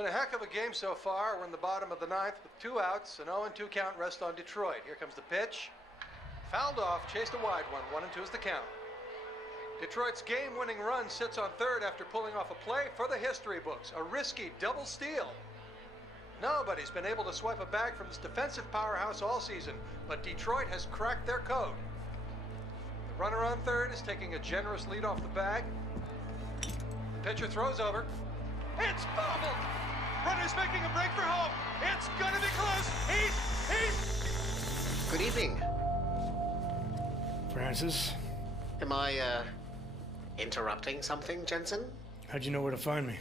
Been a heck of a game so far. We're in the bottom of the ninth with 2 outs, an 0-2 count rest on Detroit. Here comes the pitch. Fouled off, chased a wide one. 1-2 is the count. Detroit's game-winning run sits on third after pulling off a play for the history books. A risky double steal. Nobody's been able to swipe a bag from this defensive powerhouse all season, but Detroit has cracked their code. The runner on third is taking a generous lead off the bag. The pitcher throws over. It's bobbled! Runner's making a break for home. It's gonna be close. He's... Good evening. Francis? Am I, interrupting something, Jensen? How'd you know where to find me?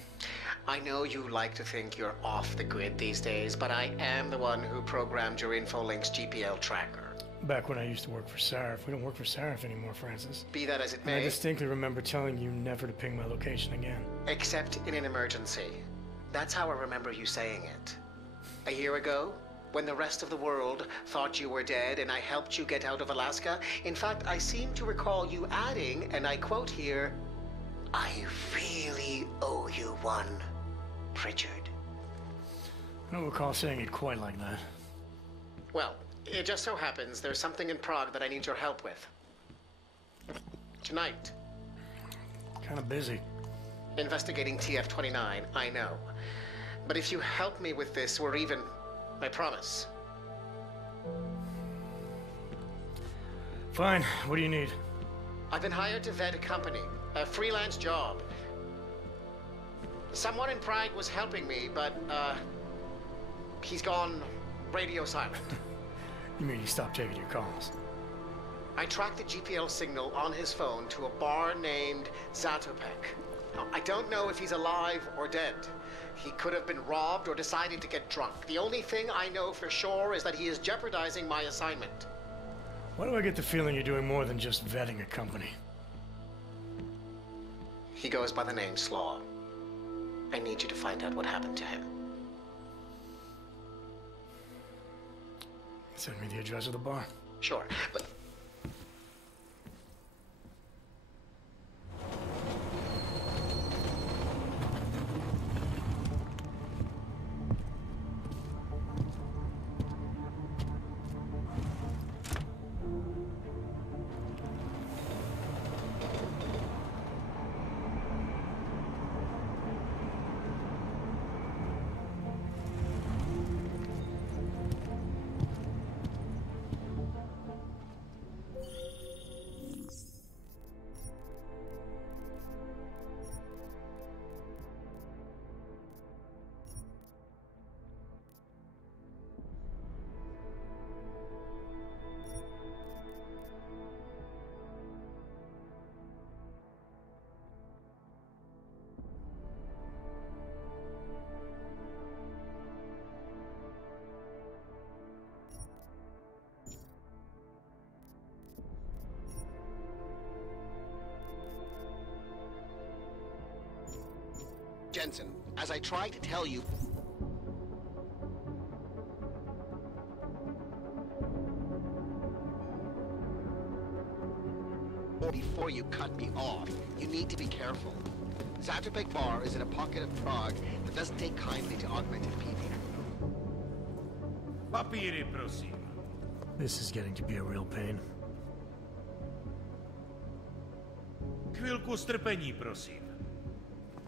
I know you like to think you're off the grid these days, but I am the one who programmed your Infolink's GPL tracker. Back when I used to work for Sarif. We don't work for Sarif anymore, Francis. Be that as it And I may, distinctly remember telling you never to ping my location again. except in an emergency. That's how I remember you saying it. A year ago, when the rest of the world thought you were dead and I helped you get out of Alaska, in fact, I seem to recall you adding, and I quote here, "I really owe you one, Pritchard." I don't recall saying it quite like that. Well, it just so happens there's something in Prague that I need your help with. Tonight. Kinda busy. Investigating TF-29, I know. But if you help me with this, we're even. I promise. Fine. What do you need? I've been hired to vet a company, a freelance job. Someone in Prague was helping me, but, he's gone radio silent. You mean he stopped taking your calls? I tracked the GPL signal on his phone to a bar named Zatopek. Now, I don't know if he's alive or dead. He could have been robbed or decided to get drunk. The only thing I know for sure is that he is jeopardizing my assignment. Why do I get the feeling you're doing more than just vetting a company? He goes by the name Slaw. I need you to find out what happened to him. Send me the address of the bar. Sure, but... Jensen, as I tried to tell you... before you cut me off, you need to be careful. Zatopek Bar is in a pocket of Prague that doesn't take kindly to augmented people. Papíry, prosím. This is getting to be a real pain. Chvilku strpení, prosím.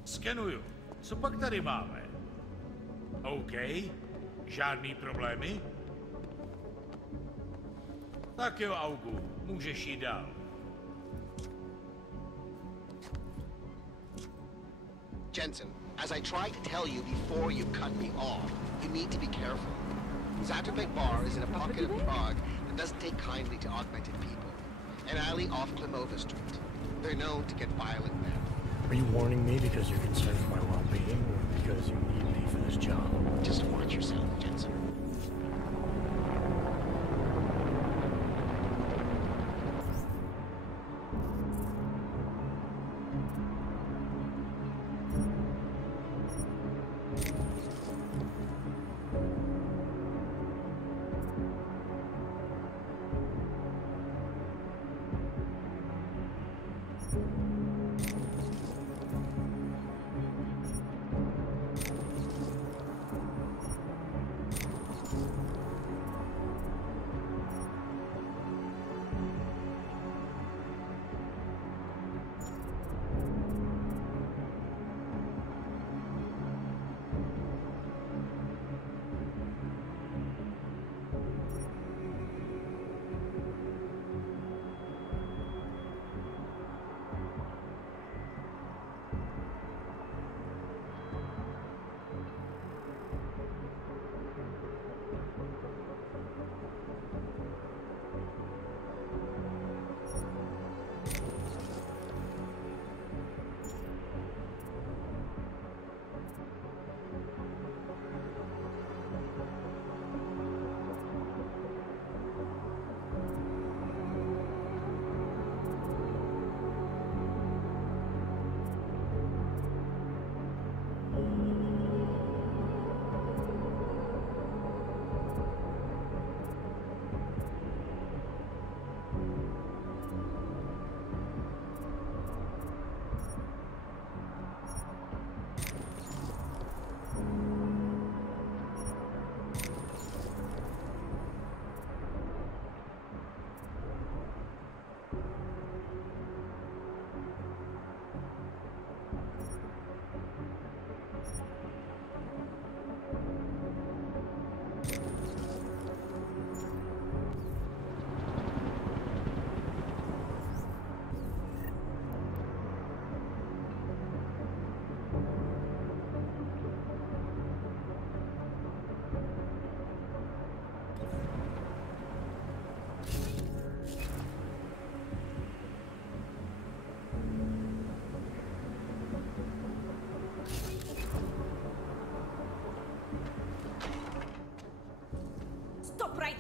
Skenuju. Co pak tady máme? OK. Žádný problémy? Tak jo, Augu. Můžeš jít dál. Jensen, as I tried to tell you before you cut me off, you need to be careful. Zatopek Bar is in a pocket of Prague that doesn't take kindly to augmented people. An alley off Klimova Street. They're known to get violent men. Are you warning me because you're concerned with my well-being, or because you need me for this job? Just watch yourself, Jensen.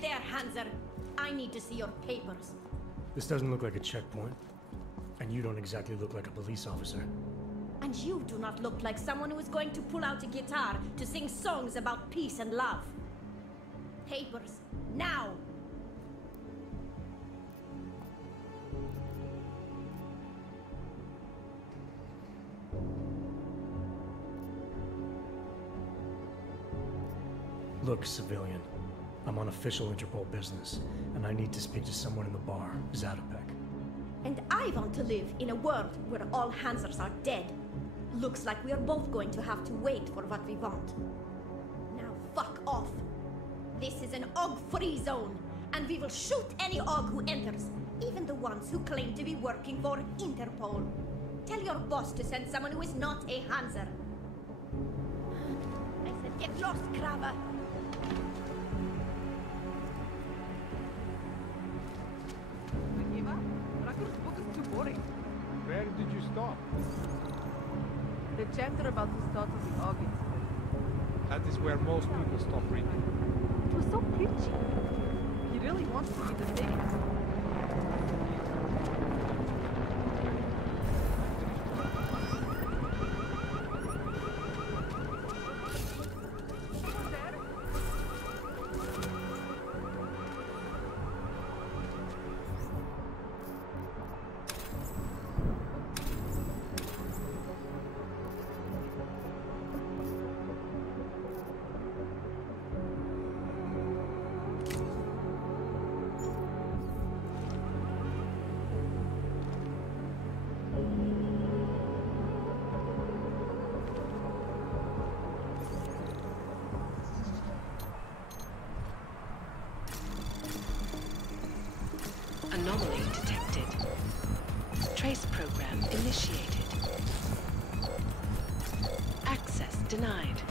there, Hanser. I need to see your papers. This doesn't look like a checkpoint. And you don't exactly look like a police officer. And you do not look like someone who is going to pull out a guitar to sing songs about peace and love. Papers, now! Look, civilian. I'm on official Interpol business, and I need to speak to someone in the bar, Zatopek. And I want to live in a world where all Hansers are dead. Looks like we are both going to have to wait for what we want. Now fuck off. This is an OG-free zone, and we will shoot any OG who enters, even the ones who claim to be working for Interpol. Tell your boss to send someone who is not a Hanser. I said get lost, Krava. Where did you stop? The chapter about the start of the Aug incident. That is where most people stop reading. It was so preachy. He really wants to be the thing. Anomaly detected. Trace program initiated. Access denied.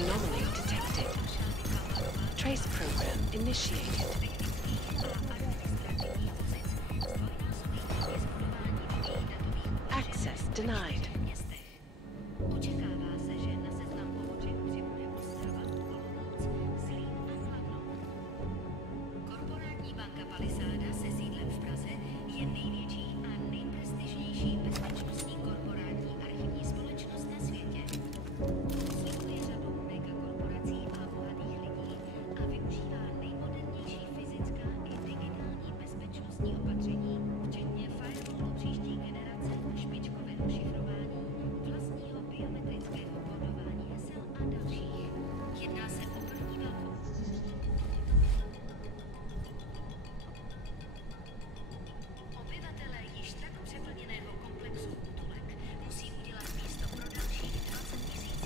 Anomaly detected. Trace program initiated. Access denied.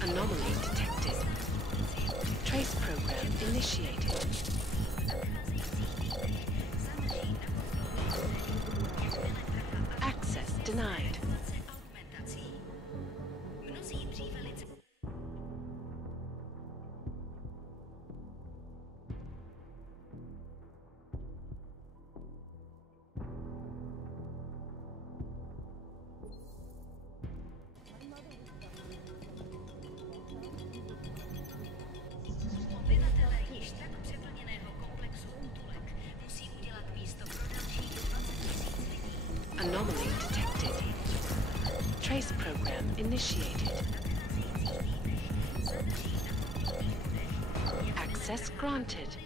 Anomaly detected. Trace program initiated. Access denied. Anomaly detected. Trace program initiated. Access granted.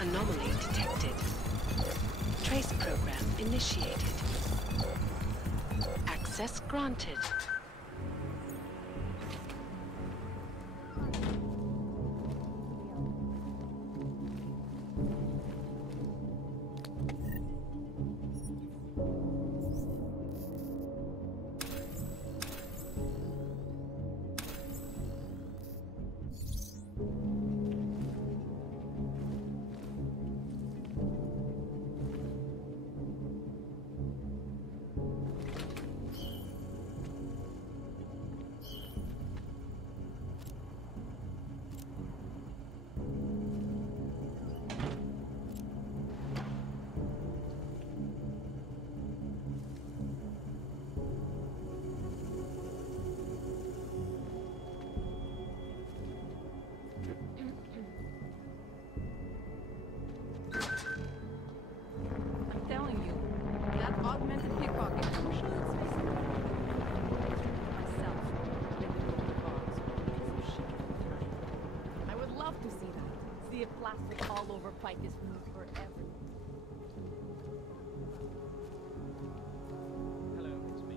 Anomaly detected. Trace program initiated. Access granted. I'm telling you, that augmented pickpocket, I'm sure that's facing myself in the middle of the box. Piece of shit. I would love to see that. See if plastic all over Pike is moved forever. Hello, it's me.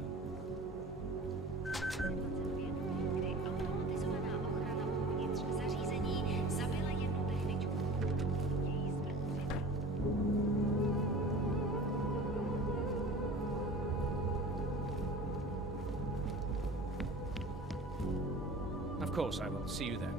Kdy automatizovaná ochrana uvnitř zařízení zabila jednu techničku. Její smrt Of course I will. See you then.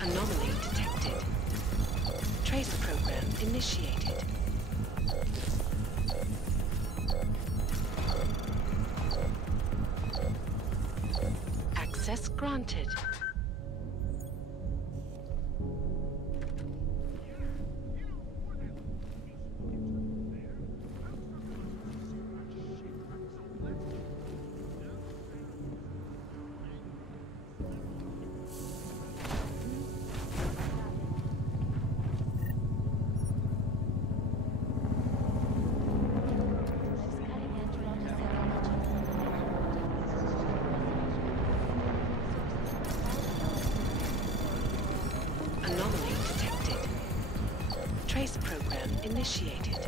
Anomaly detected. Trace program initiated. Access granted. Anomaly detected. Trace program initiated.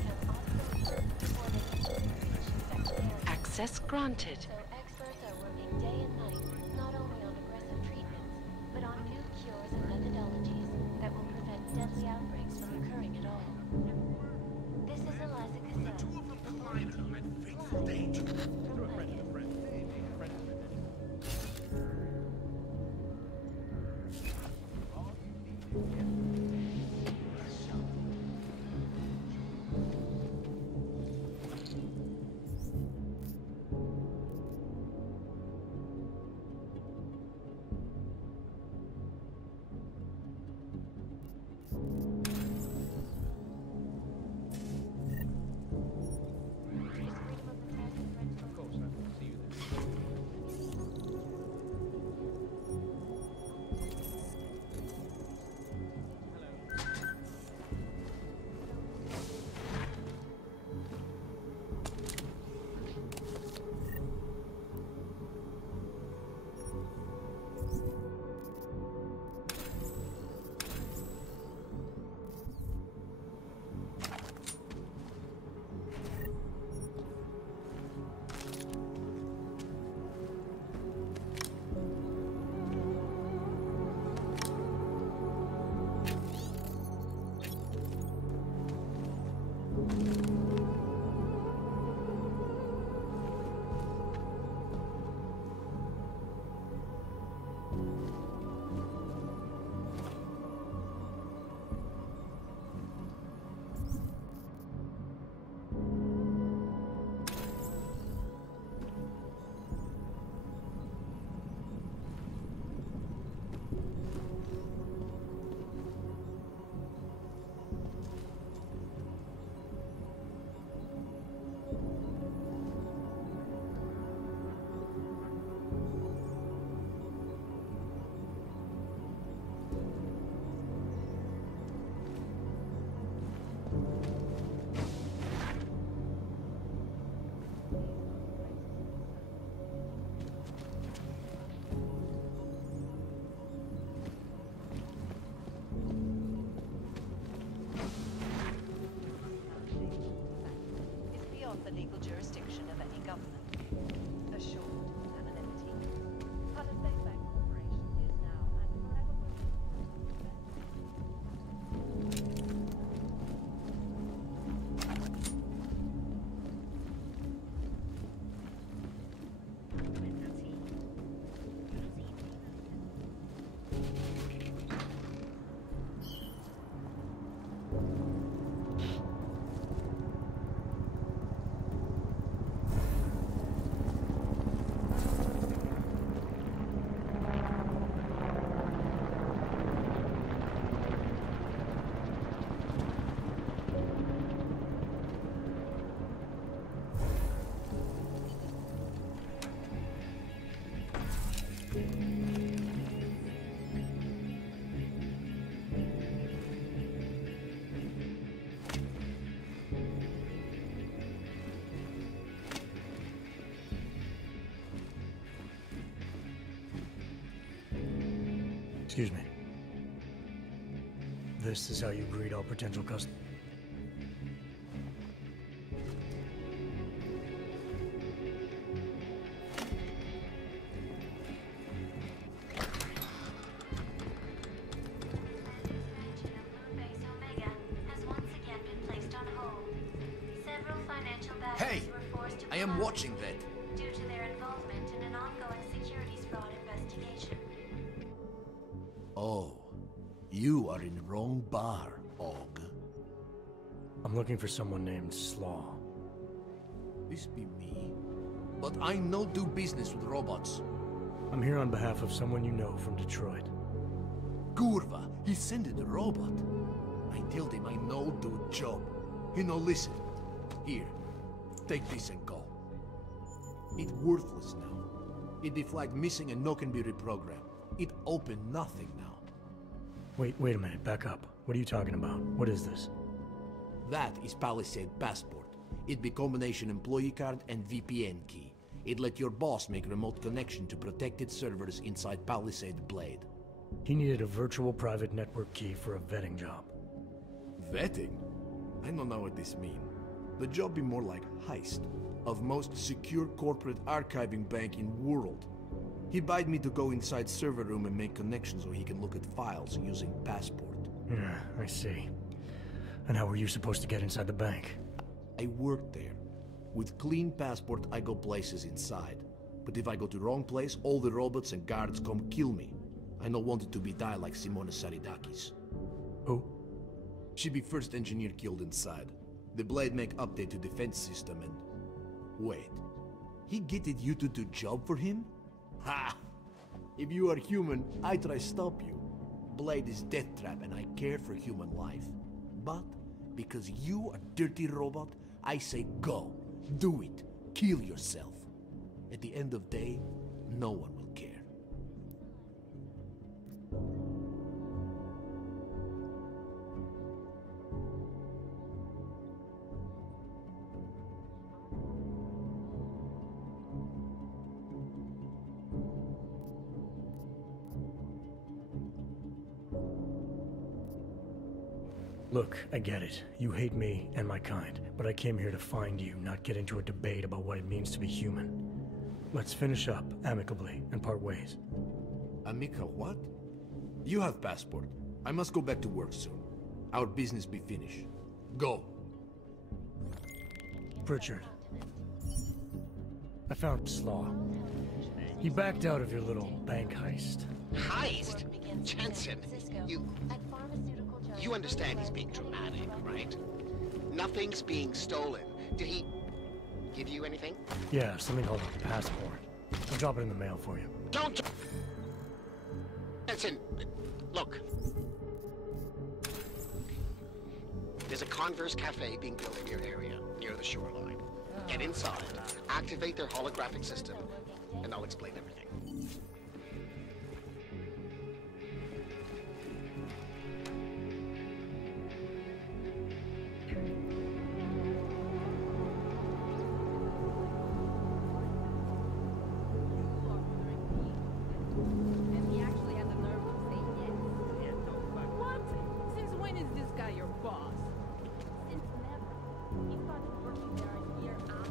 Access granted. So experts are working day and night, not only on aggressive treatments, but on new cures and methodologies that will prevent deadly outbreaks from occurring at all. This is Eliza Cassell. Two of them collided. I'm in fateful danger. Through a friend of a friend. Maybe a friend of a friend. All you need is Of course I will. See you then. beyond the legal jurisdiction of any government. Assured anonymity. Palisade Bank Corporation is now and forever will Excuse me. This is how you greet all potential customers? Hey! I am watching that. Due to their involvement in an ongoing securities fraud investigation. Oh, you are in wrong bar, Og. I'm looking for someone named Slaw. This be me. But I no do business with robots. I'm here on behalf of someone you know from Detroit. Kurva, he sent it a robot. I told him I no do job. He no listen. Here, take this and go. It worthless now. It be flagged missing and no can be reprogrammed. It open nothing now. Wait a minute, back up. What are you talking about? What is this? That is Palisade Passport. It be combination employee card and VPN key. It let your boss make remote connection to protected servers inside Palisade Blade. He needed a virtual private network key for a vetting job. Vetting? I don't know what this mean. The job be more like heist of most secure corporate archiving bank in world. He bade me to go inside server room and make connections so he can look at files using Passport. Yeah, I see. And how were you supposed to get inside the bank? I worked there. With clean Passport, I go places inside. But if I go to wrong place, all the robots and guards come kill me. I no want it to be die like Simona Saridakis. Who? She be first engineer killed inside. The Blade make update to defense system and... Wait. He getted you to do job for him? Ha! If you are human, I try stop you. Blade is death trap and I care for human life. But, because you are dirty robot, I say go. Do it. Kill yourself. At the end of day, no one will care. Look, I get it. You hate me and my kind, but I came here to find you, not get into a debate about what it means to be human. Let's finish up amicably and part ways. Amica what? You have Passport. I must go back to work soon. Our business be finished. Go. Pritchard. I found Slaw. He backed out of your little bank heist. Heist? Jensen, you understand he's being dramatic, right? Nothing's being stolen. Did he give you anything? Yeah, something called a passport. I'll drop it in the mail for you. Don't! Jensen, look. There's a Converse cafe being built in your area, near the shoreline. Get inside, activate their holographic system, and I'll explain everything. And he actually had the nerve to say yes. What? Since when is this guy your boss? Since never. He started working there a year after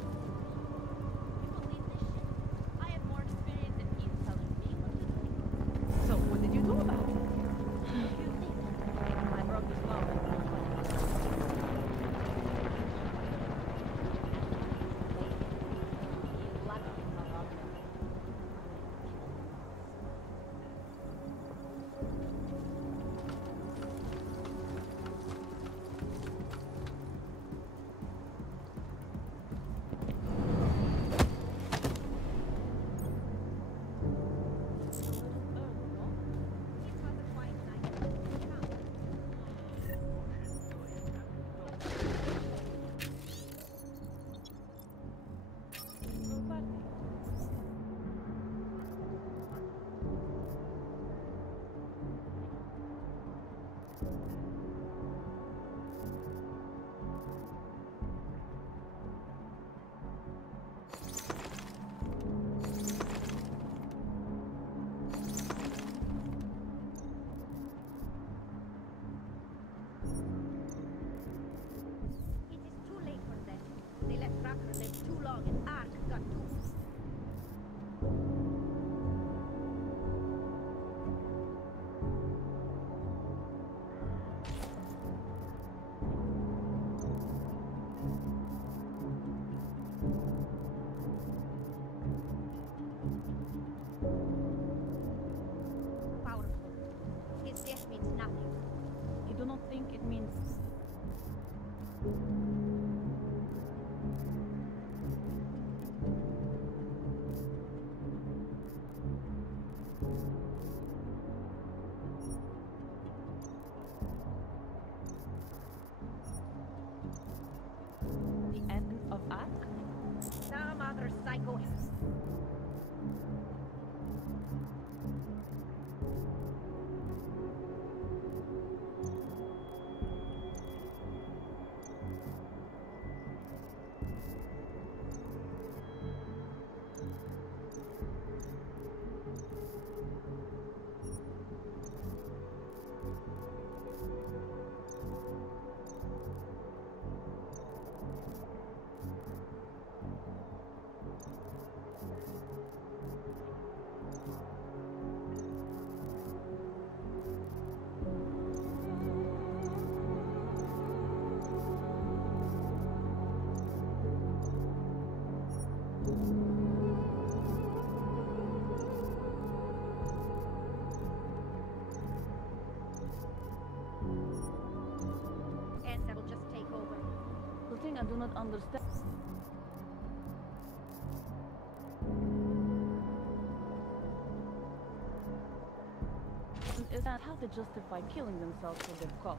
long an ark got loose. Powerful. His death means nothing. You do not think it means... the end of Ark? Some other psycho. Answer will just take over. The thing I do not understand is that how they justify killing themselves for their cause.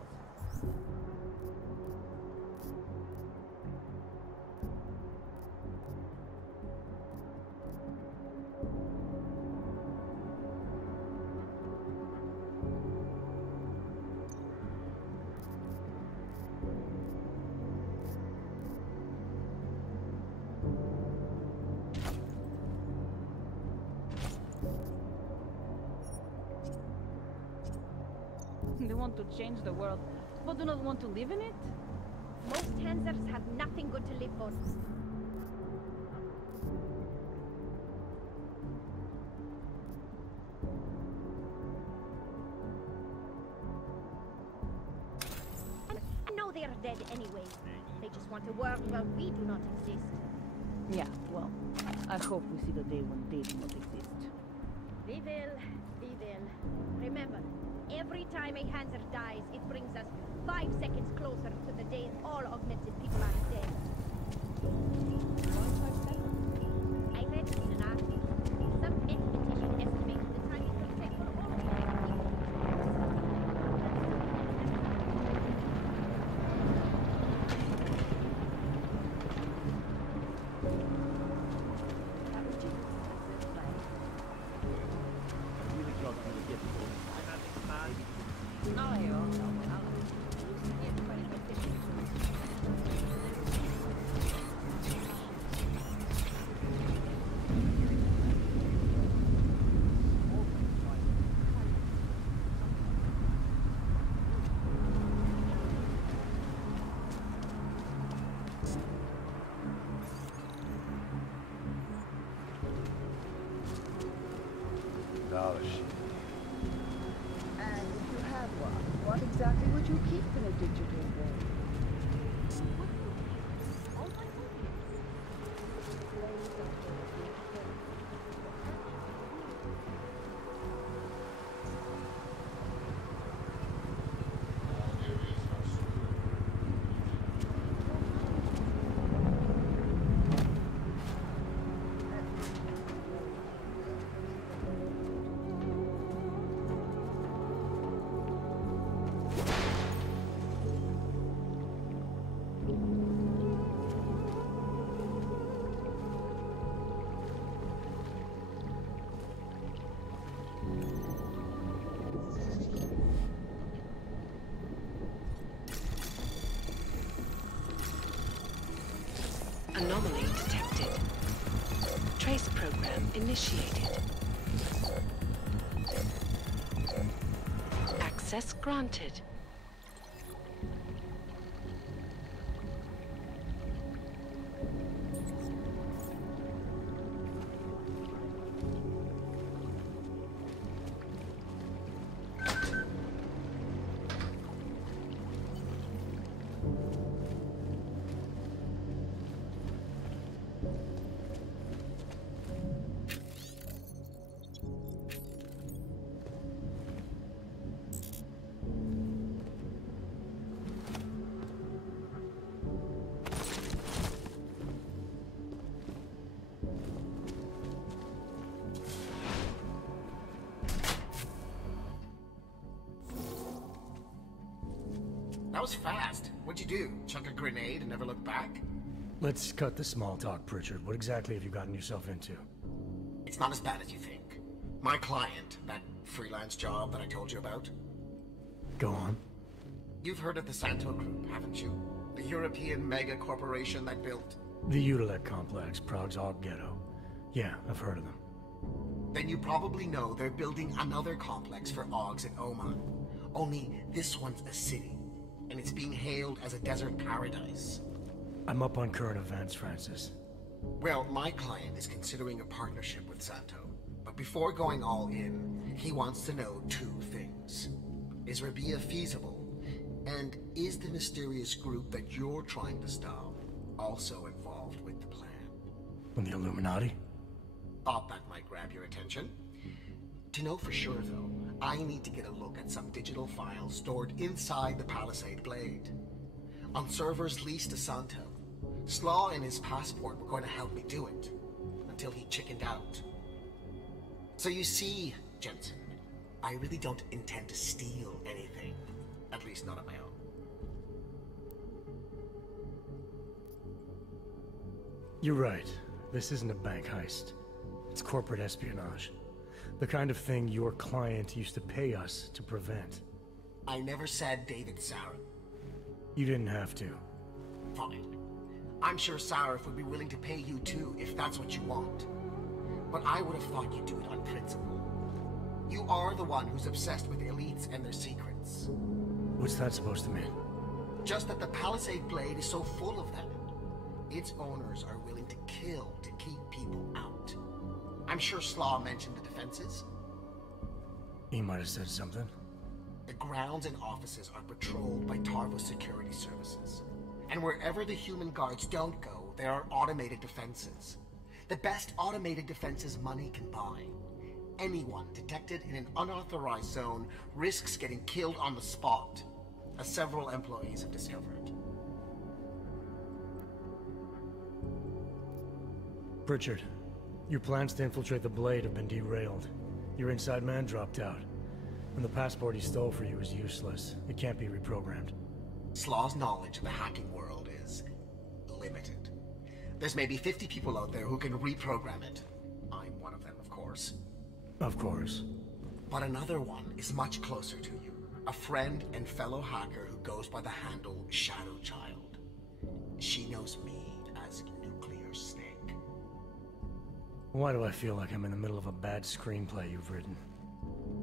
They want to change the world, but do not want to live in it? Most Hansers have nothing good to live for. I know they are dead anyway. They just want a world where we do not exist. Yeah, well, I hope we see the day when they do not exist. We will. We will. Remember, every time a Hanser dies, it brings us 5 seconds closer to the day all augmented people are dead. I read in an article. Some mathematician estimated the time it will take for all augmented people. And if you had one, what exactly would you keep in a digital world? Anomaly detected. Trace program initiated. Access granted. was fast. What'd you do? Chuck a grenade and never look back? Let's cut the small talk, Pritchard. What exactly have you gotten yourself into? It's not as bad as you think. My client, that freelance job that I told you about. Go on. You've heard of the Santo Group, haven't you? The European mega corporation that built... The Utilec Complex, Prague's Og Ghetto. Yeah, I've heard of them. Then you probably know they're building another complex for Ogs in Oman. Only this one's a city, and it's being hailed as a desert paradise. I'm up on current events, Francis. Well, my client is considering a partnership with Santo. But before going all in, he wants to know two things. Is Rabia feasible? And is the mysterious group that you're trying to stop also involved with the plan? From the Illuminati? Thought that might grab your attention. To know for sure, though, I need to get a look at some digital files stored inside the Palisade Blade. On servers leased to Santo. Slaw and his passport were going to help me do it, until he chickened out. So you see, Jensen, I really don't intend to steal anything. At least not on my own. You're right. This isn't a bank heist. It's corporate espionage. The kind of thing your client used to pay us to prevent. I never said David Sarif. You didn't have to. Fine. I'm sure Sarif would be willing to pay you too, if that's what you want. But I would have thought you'd do it on principle. You are the one who's obsessed with elites and their secrets. What's that supposed to mean? Just that the Palisade Blade is so full of them. Its owners are willing to kill to keep people out. I'm sure Slaw mentioned the defenses. He might have said something. The grounds and offices are patrolled by Tarvo security services. And wherever the human guards don't go, there are automated defenses. The best automated defenses money can buy. Anyone detected in an unauthorized zone risks getting killed on the spot, as several employees have discovered. Pritchard, your plans to infiltrate the Blade have been derailed. Your inside man dropped out. And the passport he stole for you is useless. It can't be reprogrammed. Slaw's knowledge of the hacking world is limited. There's maybe 50 people out there who can reprogram it. I'm one of them, of course. Of course. But another one is much closer to you. A friend and fellow hacker who goes by the handle Shadow Child. She knows me as Nuclear Snake. Why do I feel like I'm in the middle of a bad screenplay you've written?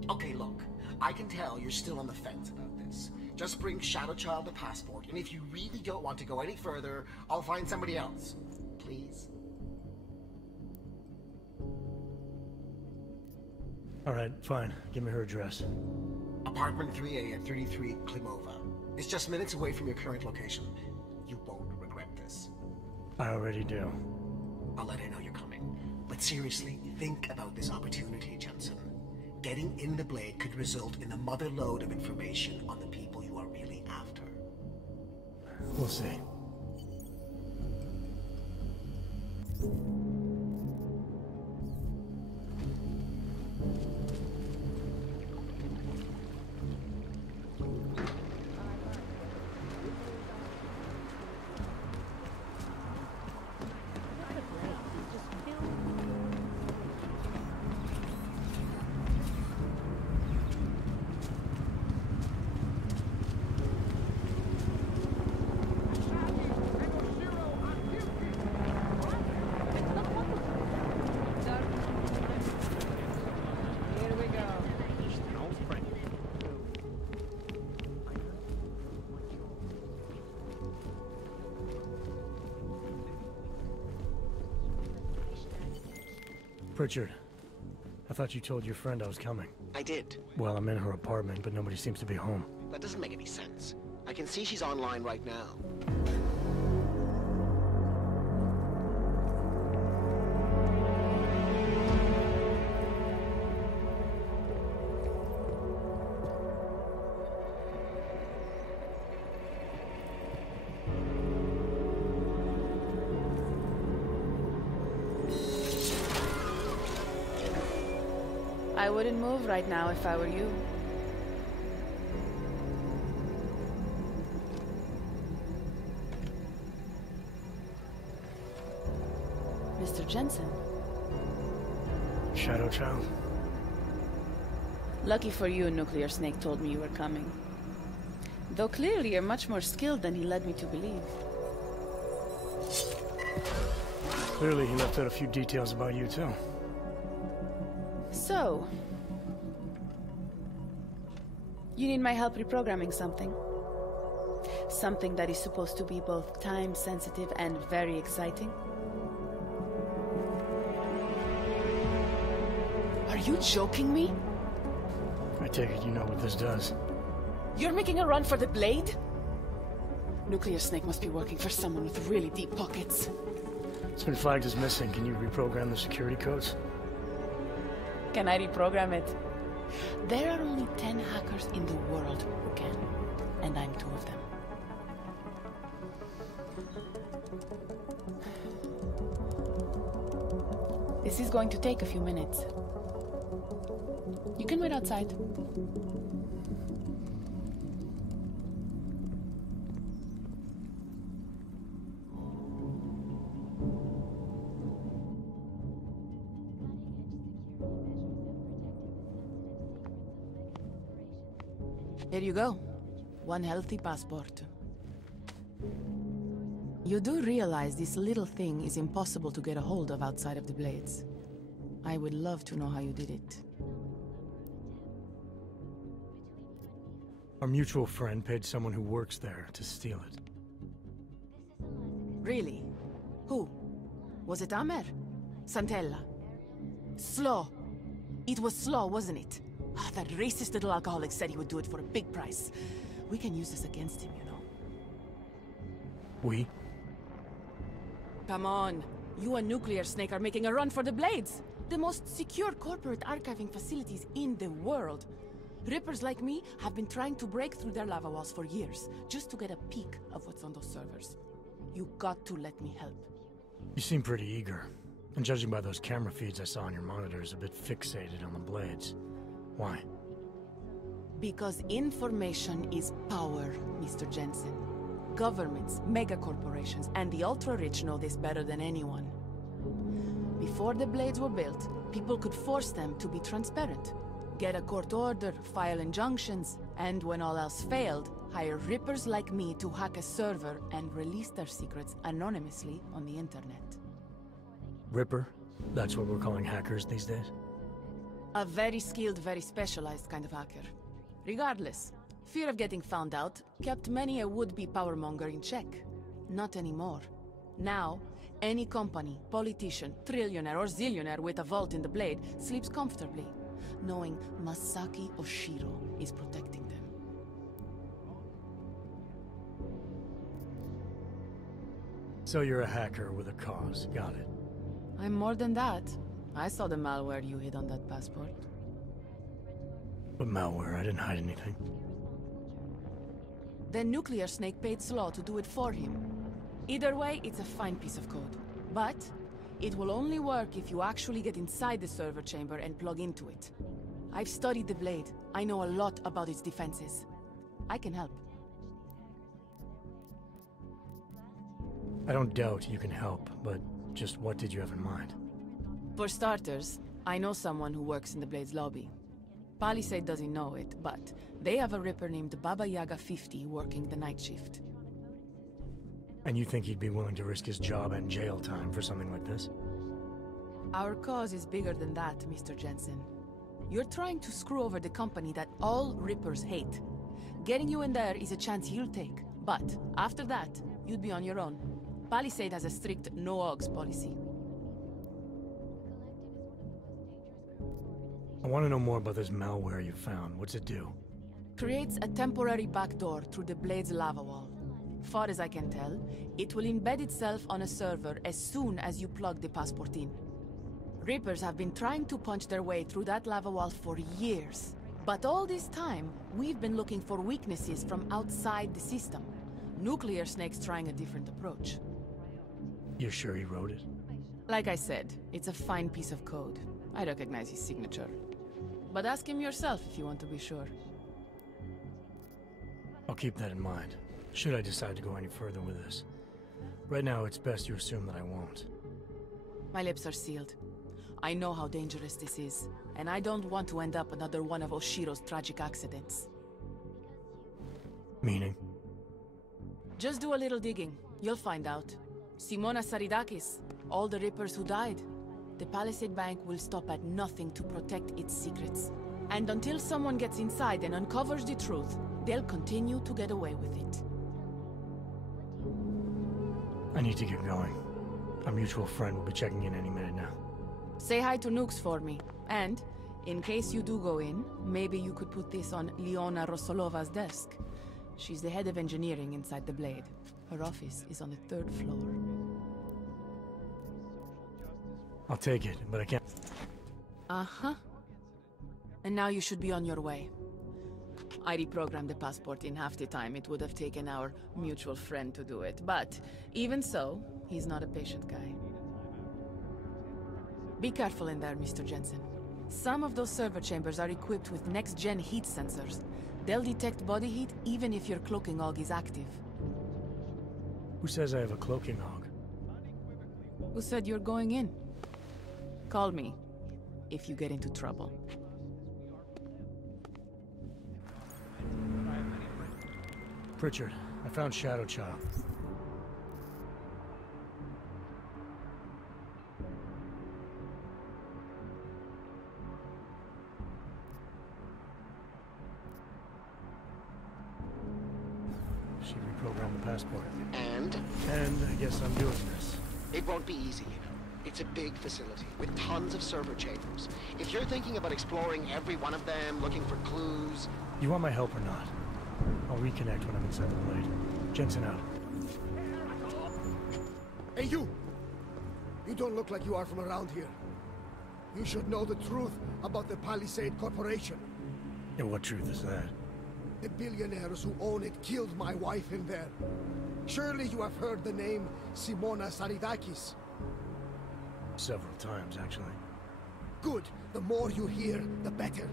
Okay, look. I can tell you're still on the fence about this. Just bring Shadow Child the passport, and if you really don't want to go any further, I'll find somebody else. Please? Alright, fine. Give me her address. Apartment 3A at 33 Klimova. It's just minutes away from your current location. You won't regret this. I already do. I'll let her know you're coming. But seriously, think about this opportunity, Jensen. Getting in the Blade could result in a mother lode of information on the people you are really after. We'll see. Pritchard, I thought you told your friend I was coming. I did. Well, I'm in her apartment, but nobody seems to be home. That doesn't make any sense. I can see she's online right now. I wouldn't move right now if I were you. Mr. Jensen. Shadow Child? Lucky for you, Nuclear Snake told me you were coming. Though clearly you're much more skilled than he led me to believe. Clearly he left out a few details about you, too. So... you need my help reprogramming something. Something that is supposed to be both time-sensitive and very exciting. Are you joking me? I take it you know what this does. You're making a run for the blade? Nuclear Snake must be working for someone with really deep pockets. It's been flagged as missing. Can you reprogram the security codes? Can I reprogram it? There are only 10 hackers in the world who can, and I'm 2 of them. This is going to take a few minutes. You can wait outside. Here you go. 1 healthy passport. You do realize this little thing is impossible to get a hold of outside of the Blades. I would love to know how you did it. Our mutual friend paid someone who works there to steal it. Really? Who? Was it Amer? Santella? Slow. It was Slow, wasn't it? Ah, that racist little alcoholic said he would do it for a big price. We can use this against him, you know. We? Come on. You and Nuclear Snake are making a run for the Blades. The most secure corporate archiving facilities in the world. Rippers like me have been trying to break through their lava walls for years, just to get a peek of what's on those servers. You got to let me help. You seem pretty eager. And judging by those camera feeds I saw on your monitors, a bit fixated on the Blades. Why? Because information is power, Mr. Jensen. Governments, megacorporations, and the ultra-rich know this better than anyone. Before the Blades were built, people could force them to be transparent. Get a court order, file injunctions, and when all else failed, hire rippers like me to hack a server and release their secrets anonymously on the internet. Ripper? That's what we're calling hackers these days? A very skilled, very specialized kind of hacker. Regardless, fear of getting found out kept many a would-be powermonger in check. Not anymore. Now, any company, politician, trillionaire or zillionaire with a vault in the Blade sleeps comfortably, knowing Masaki Oshiro is protecting them. So you're a hacker with a cause, got it. I'm more than that. I saw the malware you hid on that passport. But malware, I didn't hide anything. Then Nuclear Snake paid Slaw to do it for him. Either way, it's a fine piece of code. But it will only work if you actually get inside the server chamber and plug into it. I've studied the Blade. I know a lot about its defenses. I can help. I don't doubt you can help, but just what did you have in mind? For starters, I know someone who works in the Blade's lobby. Palisade doesn't know it, but they have a Ripper named Baba Yaga 50 working the night shift. And you think he'd be willing to risk his job and jail time for something like this? Our cause is bigger than that, Mr. Jensen. You're trying to screw over the company that all Rippers hate. Getting you in there is a chance he'll take, but after that, you'd be on your own. Palisade has a strict no-ogs policy. I want to know more about this malware you found. What's it do? Creates a temporary backdoor through the Blade's lava wall. Far as I can tell, it will embed itself on a server as soon as you plug the passport in. Rippers have been trying to punch their way through that lava wall for years. But all this time, we've been looking for weaknesses from outside the system. Nuclear Snake's trying a different approach. You're sure he wrote it? Like I said, it's a fine piece of code. I recognize his signature. But ask him yourself if you want to be sure. I'll keep that in mind, should I decide to go any further with this. Right now, it's best you assume that I won't. My lips are sealed. I know how dangerous this is, and I don't want to end up another one of Oshiro's tragic accidents. Meaning? Just do a little digging. You'll find out. Simona Saridakis, all the Rippers who died. The Palisade Bank will stop at nothing to protect its secrets. And until someone gets inside and uncovers the truth, they'll continue to get away with it. I need to get going. Our mutual friend will be checking in any minute now. Say hi to Nukes for me. And, in case you do go in, maybe you could put this on Leona Rosolova's desk. She's the head of engineering inside the Blade. Her office is on the 3rd floor. I'll take it, but I can't... Uh-huh. And now you should be on your way. I reprogrammed the passport in half the time it would have taken our mutual friend to do it. But, even so, he's not a patient guy. Be careful in there, Mr. Jensen. Some of those server chambers are equipped with next-gen heat sensors. They'll detect body heat even if your cloaking hog is active. Who says I have a cloaking hog? Who said you're going in? Call me if you get into trouble. Pritchard, I found Shadow Child. She reprogrammed the passport. And? And I guess I'm doing this. It won't be easy, you know. It's a big facility with tons of server chambers. If you're thinking about exploring every one of them, looking for clues... You want my help or not? I'll reconnect when I'm inside the Blade. Jensen out. Hey, you! You don't look like you are from around here. You should know the truth about the Palisade Corporation. And what truth is that? The billionaires who own it killed my wife in there. Surely you have heard the name Simona Saridakis. Several times, actually. Good. The more you hear, the better.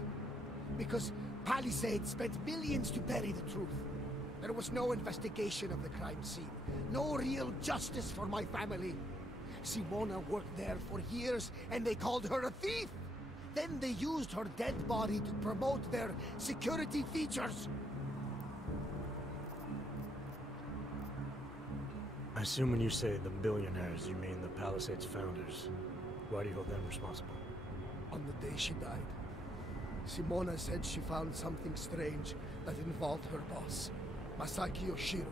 Because Palisade spent millions to bury the truth. There was no investigation of the crime scene. No real justice for my family. Simona worked there for years, and they called her a thief! Then they used her dead body to promote their security features. I assume when you say the billionaires, you mean the Palisade's founders. Why do you hold them responsible? On the day she died, Simona said she found something strange that involved her boss, Masaki Oshiro.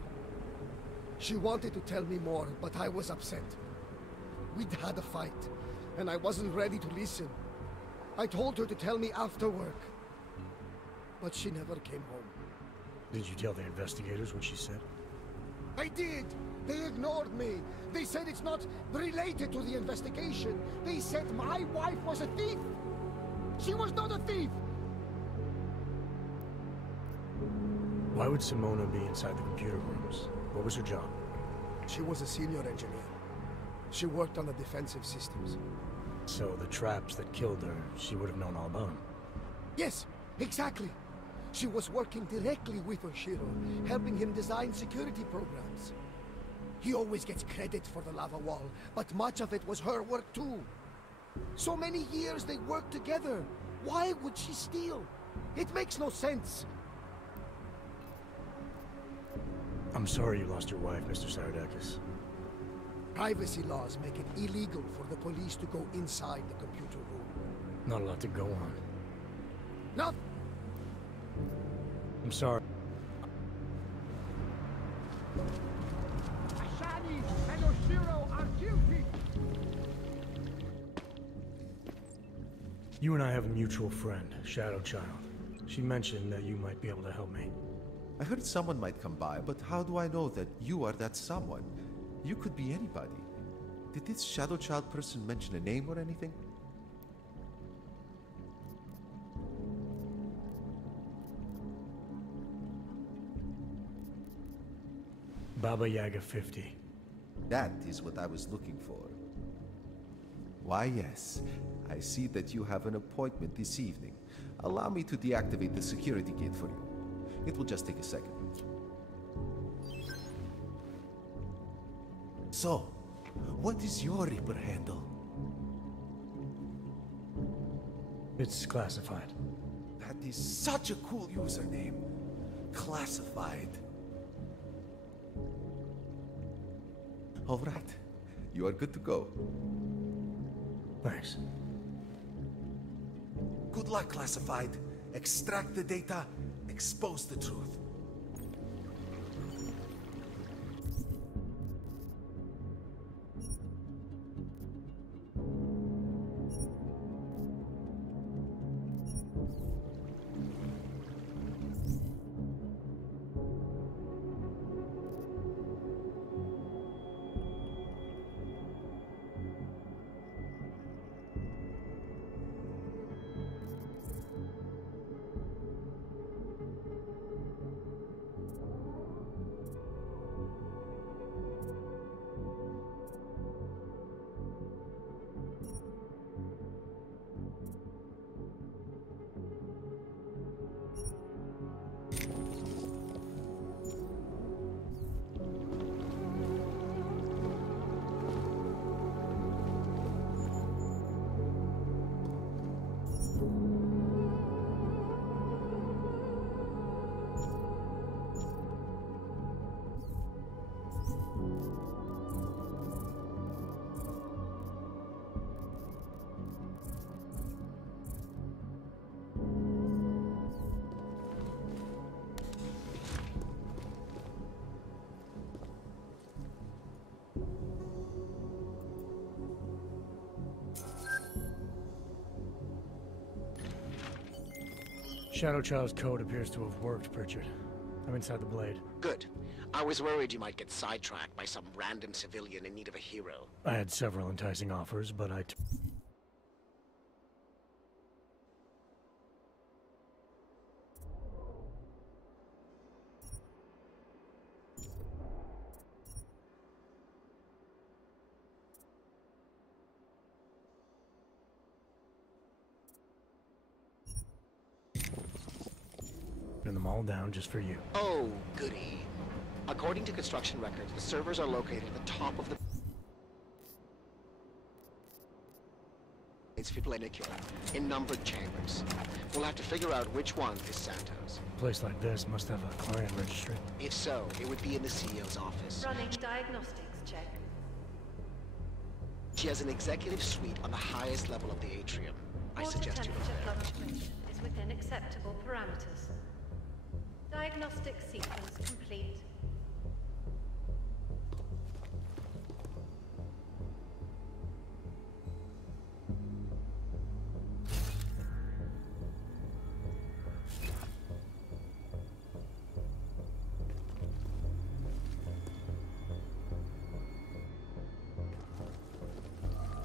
She wanted to tell me more, but I was upset. We'd had a fight, and I wasn't ready to listen. I told her to tell me after work, but she never came home. Did you tell the investigators what she said? I did! They ignored me! They said it's not related to the investigation! They said my wife was a thief! She was not a thief! Why would Simona be inside the computer rooms? What was her job? She was a senior engineer. She worked on the defensive systems. So the traps that killed her, she would have known all about them? Yes, exactly! She was working directly with Oshiro, helping him design security programs. He always gets credit for the lava wall, but much of it was her work too. So many years they worked together. Why would she steal? It makes no sense. I'm sorry you lost your wife, Mr. Saridakis. Privacy laws make it illegal for the police to go inside the computer room. Not a lot to go on. Not... I'm sorry. Ashani and Oshiro are guilty! You and I have a mutual friend, Shadow Child. She mentioned that you might be able to help me. I heard someone might come by, but how do I know that you are that someone? You could be anybody. Did this Shadow Child person mention a name or anything? Baba Yaga 50. That is what I was looking for. Why, yes. I see that you have an appointment this evening. Allow me to deactivate the security gate for you. It will just take a second. So, what is your Reaper handle? It's classified. That is such a cool username. Classified. All right. You are good to go. Thanks. Good luck, Classified. Extract the data, expose the truth. Shadow Child's code appears to have worked, Pritchard. I'm inside the blade. Good. I was worried you might get sidetracked by some random civilian in need of a hero. I had several enticing offers, but pin them all down just for you. Oh, goody. According to construction records, the servers are located at the top of the... It's Fiblenicula, in numbered chambers. We'll have to figure out which one is Santos. A place like this must have a client registry. If so, it would be in the CEO's office. Running diagnostics check. She has an executive suite on the highest level of the atrium. I Water suggest you temperature look there. fluctuation is within acceptable parameters. Diagnostic sequence complete.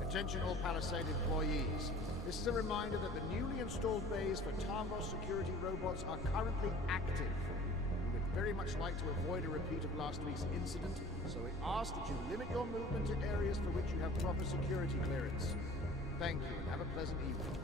Attention all Palisade employees. This is a reminder that the newly installed bays for Tarmos security robots are currently active. We would very much like to avoid a repeat of last week's incident, so we ask that you limit your movement to areas for which you have proper security clearance. Thank you, and have a pleasant evening.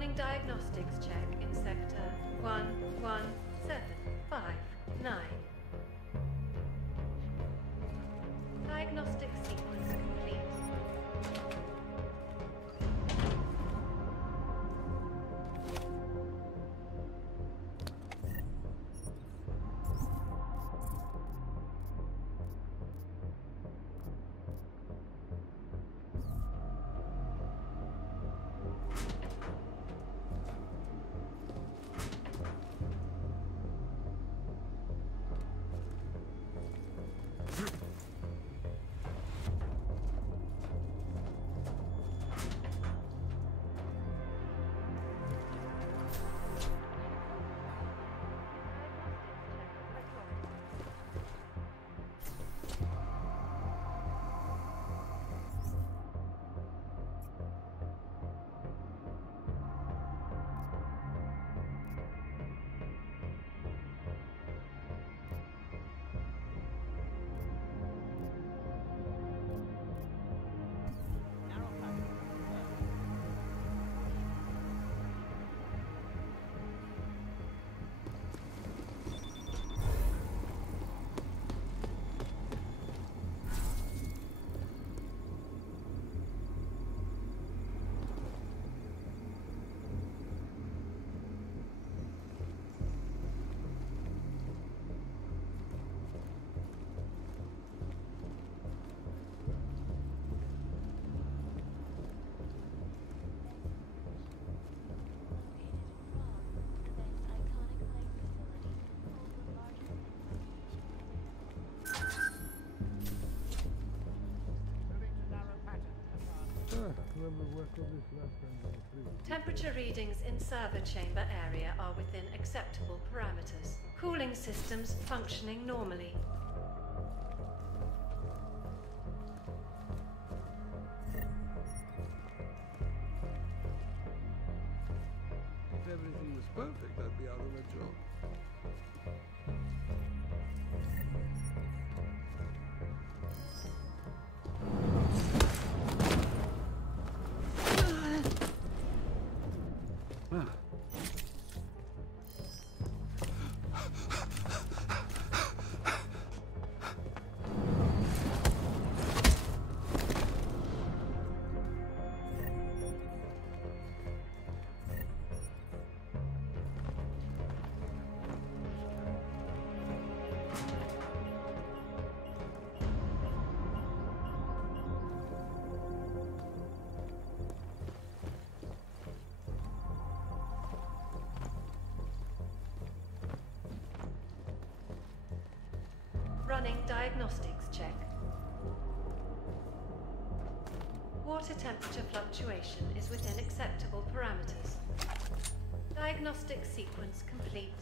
Running diagnostics check in sector 11759. Diagnostic sequence complete. Temperature readings in server chamber area are within acceptable parameters. Cooling systems functioning normally. If everything was perfect, I'd be out of a job. Running diagnostics check. Water temperature fluctuation is within acceptable parameters. Diagnostic sequence complete.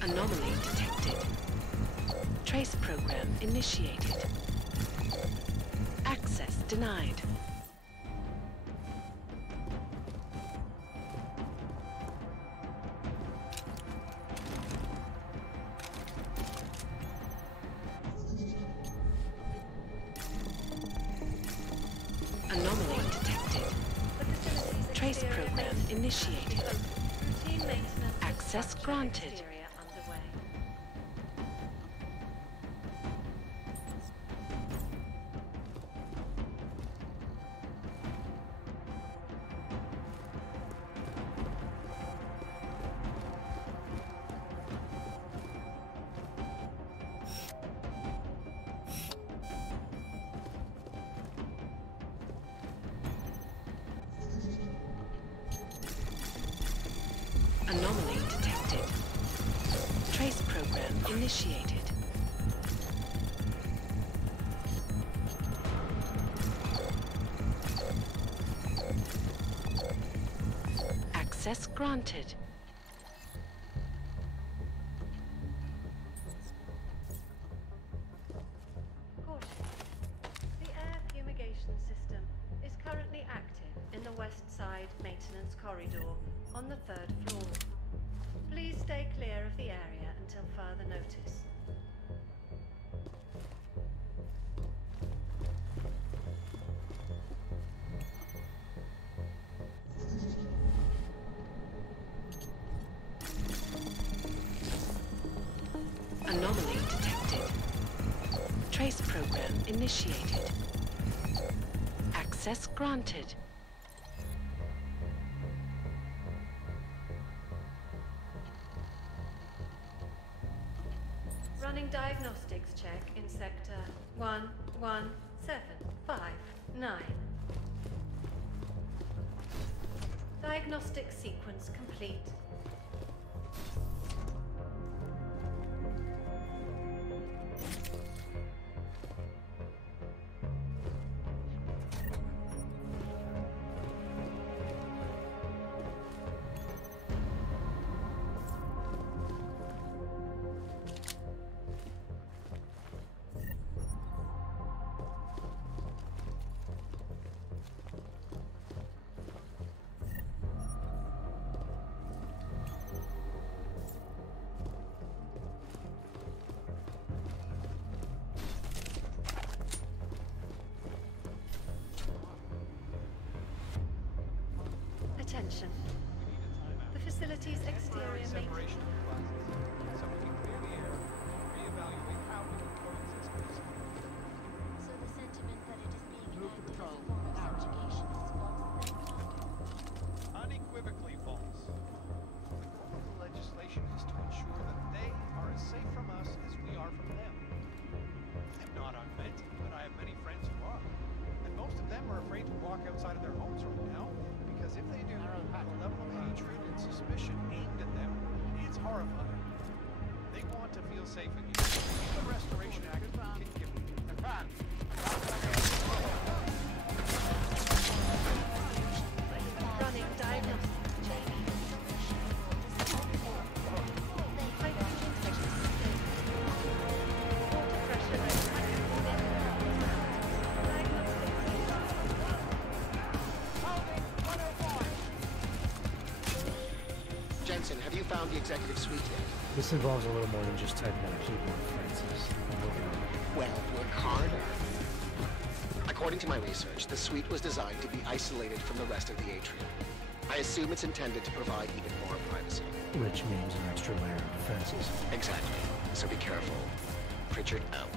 Anomaly detected. Trace program initiated. Access denied. Anomaly detected. Trace program initiated. Routine maintenance. Access granted. Underway. Anomaly detected. Trace program initiated. Access granted. outside maintenance corridor on the 3rd floor. Please stay clear of the area until further notice. Anomaly detected. Trace program initiated. Access granted. Running diagnostics check in sector 11759. Diagnostic sequence complete. Attention. The facility's exterior maintenance. So we can clear the air, reevaluate how we can coexist peacefully. So the sentiment that it is being enacted as a form of subjugation is false, then? Unequivocally false. The goal of the legislation is to ensure that they are as safe from us as we are from them. I'm not unmeant, but I have many friends who are. And most of them are afraid to walk outside of their homes right now, because if they do, the level of hatred and suspicion aimed at them is horrifying. They want to feel safe again. The Restoration Act can give them. Running diagnostics check. Hydrogen pressure sustained. Water pressure rate 100. Jensen, have you found the executive suite yet? This involves a little more than just typing on a keyboard, Francis. I'm working on it. Well, work harder. According to my research, the suite was designed to be isolated from the rest of the atrium. I assume it's intended to provide even more privacy. Which means an extra layer of defenses. Exactly. So be careful. Pritchard out.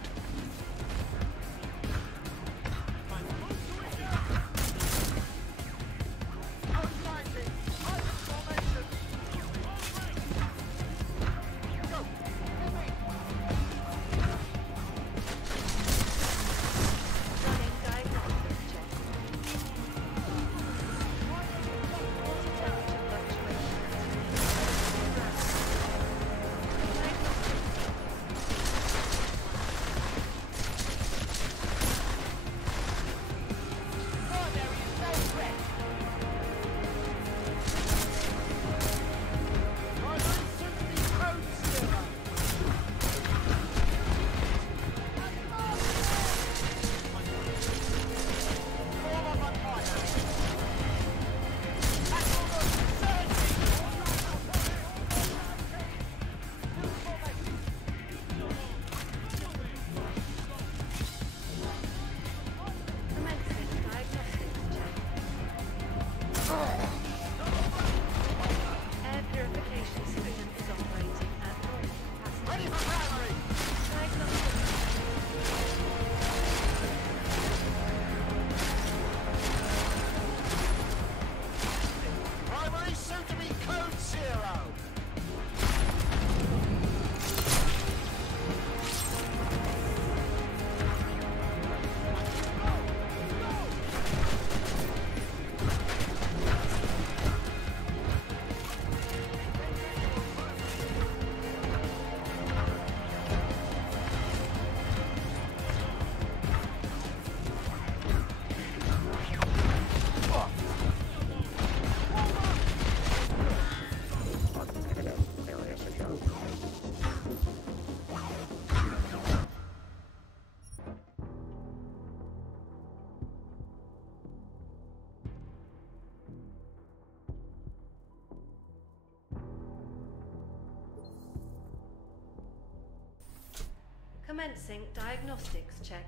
Commencing diagnostics check.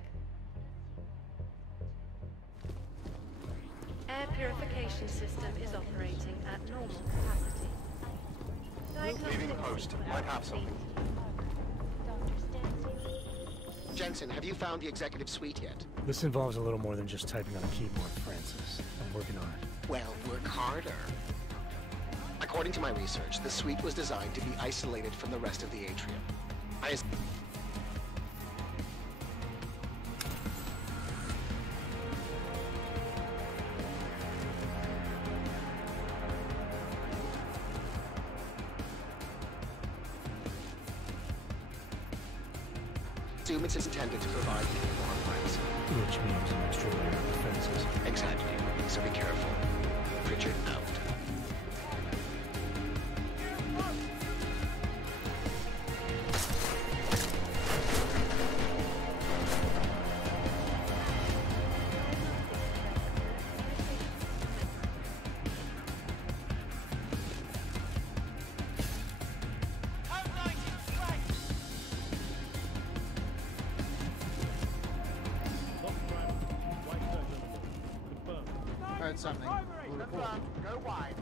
Air purification system is operating at normal capacity. Leaving post. Might have something. Jensen, have you found the executive suite yet? This involves a little more than just typing on a keyboard, Francis. I'm working on it. Well, work harder. According to my research, the suite was designed to be isolated from the rest of the atrium. assume it's intended to provide uniform rights. Which means an extra layer of defenses. Exactly. So be careful. Pritchard out. Heard something. We'll report. Go wide.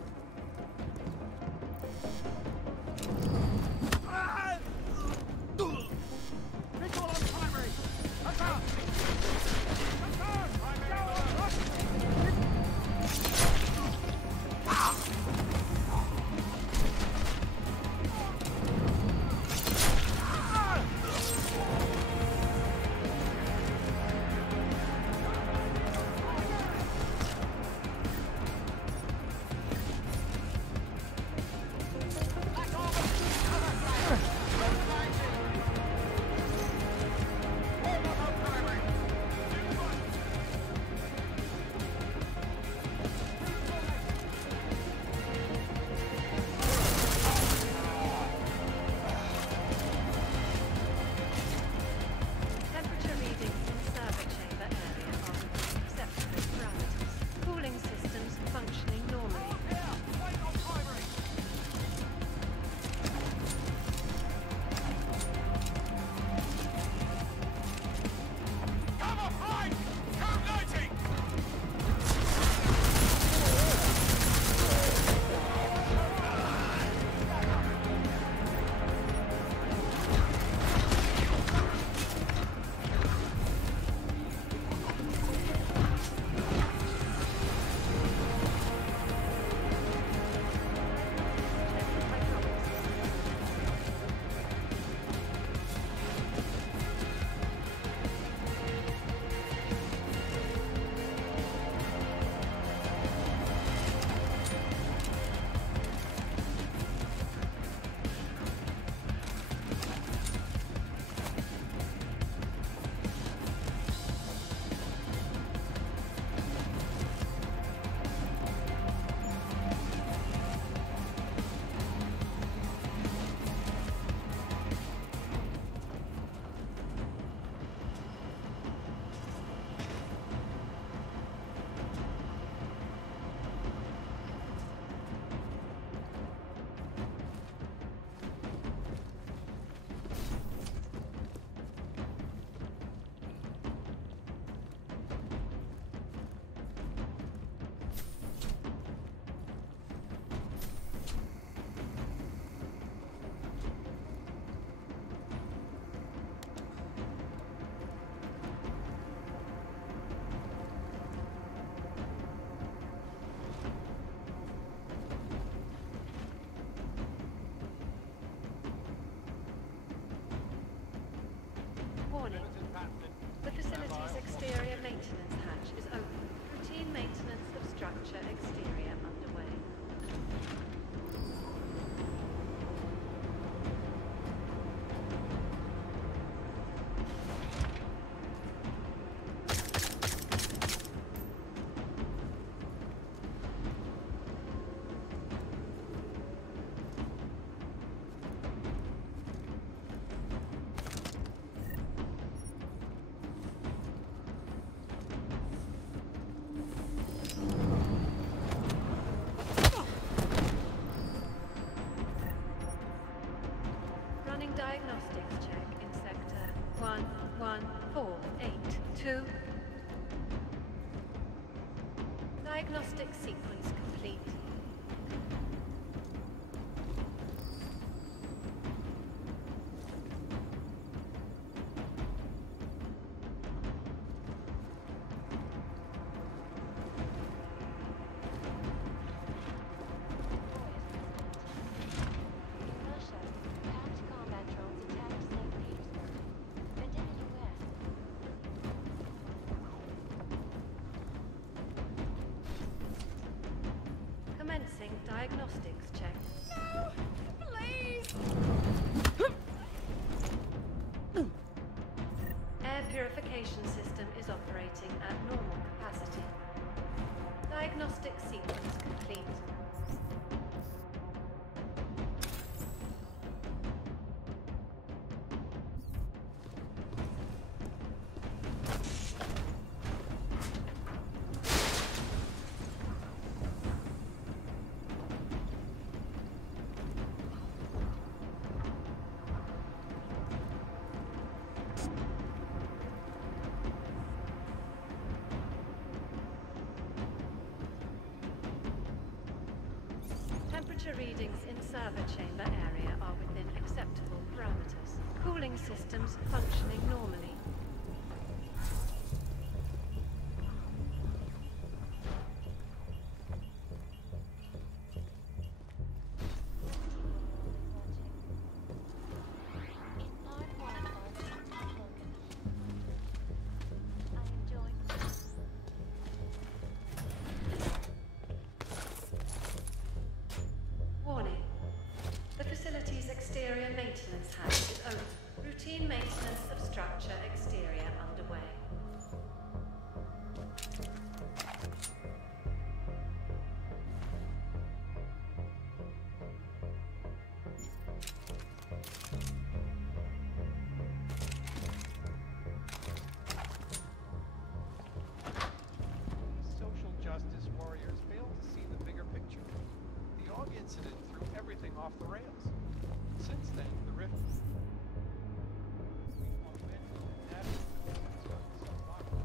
Visual on primary. Attack! Warning. The facility's exterior maintenance hatch is open. Routine maintenance of structure exterior underway. Diagnostics check in sector 11482. Diagnostic sequence complete. Commencing diagnostics check. No! Please! Air purification system is operating at normal capacity. Diagnostic sequence complete. Temperature readings in server chamber area are within acceptable parameters. Cooling systems functioning normally. Warning. The facility's exterior maintenance hatch is open. Routine maintenance of structure exterior underway. Social justice warriors fail to see the bigger picture. The Og incident threw everything off the rails. Since then, the rift... We've augmented the natural forces of survival.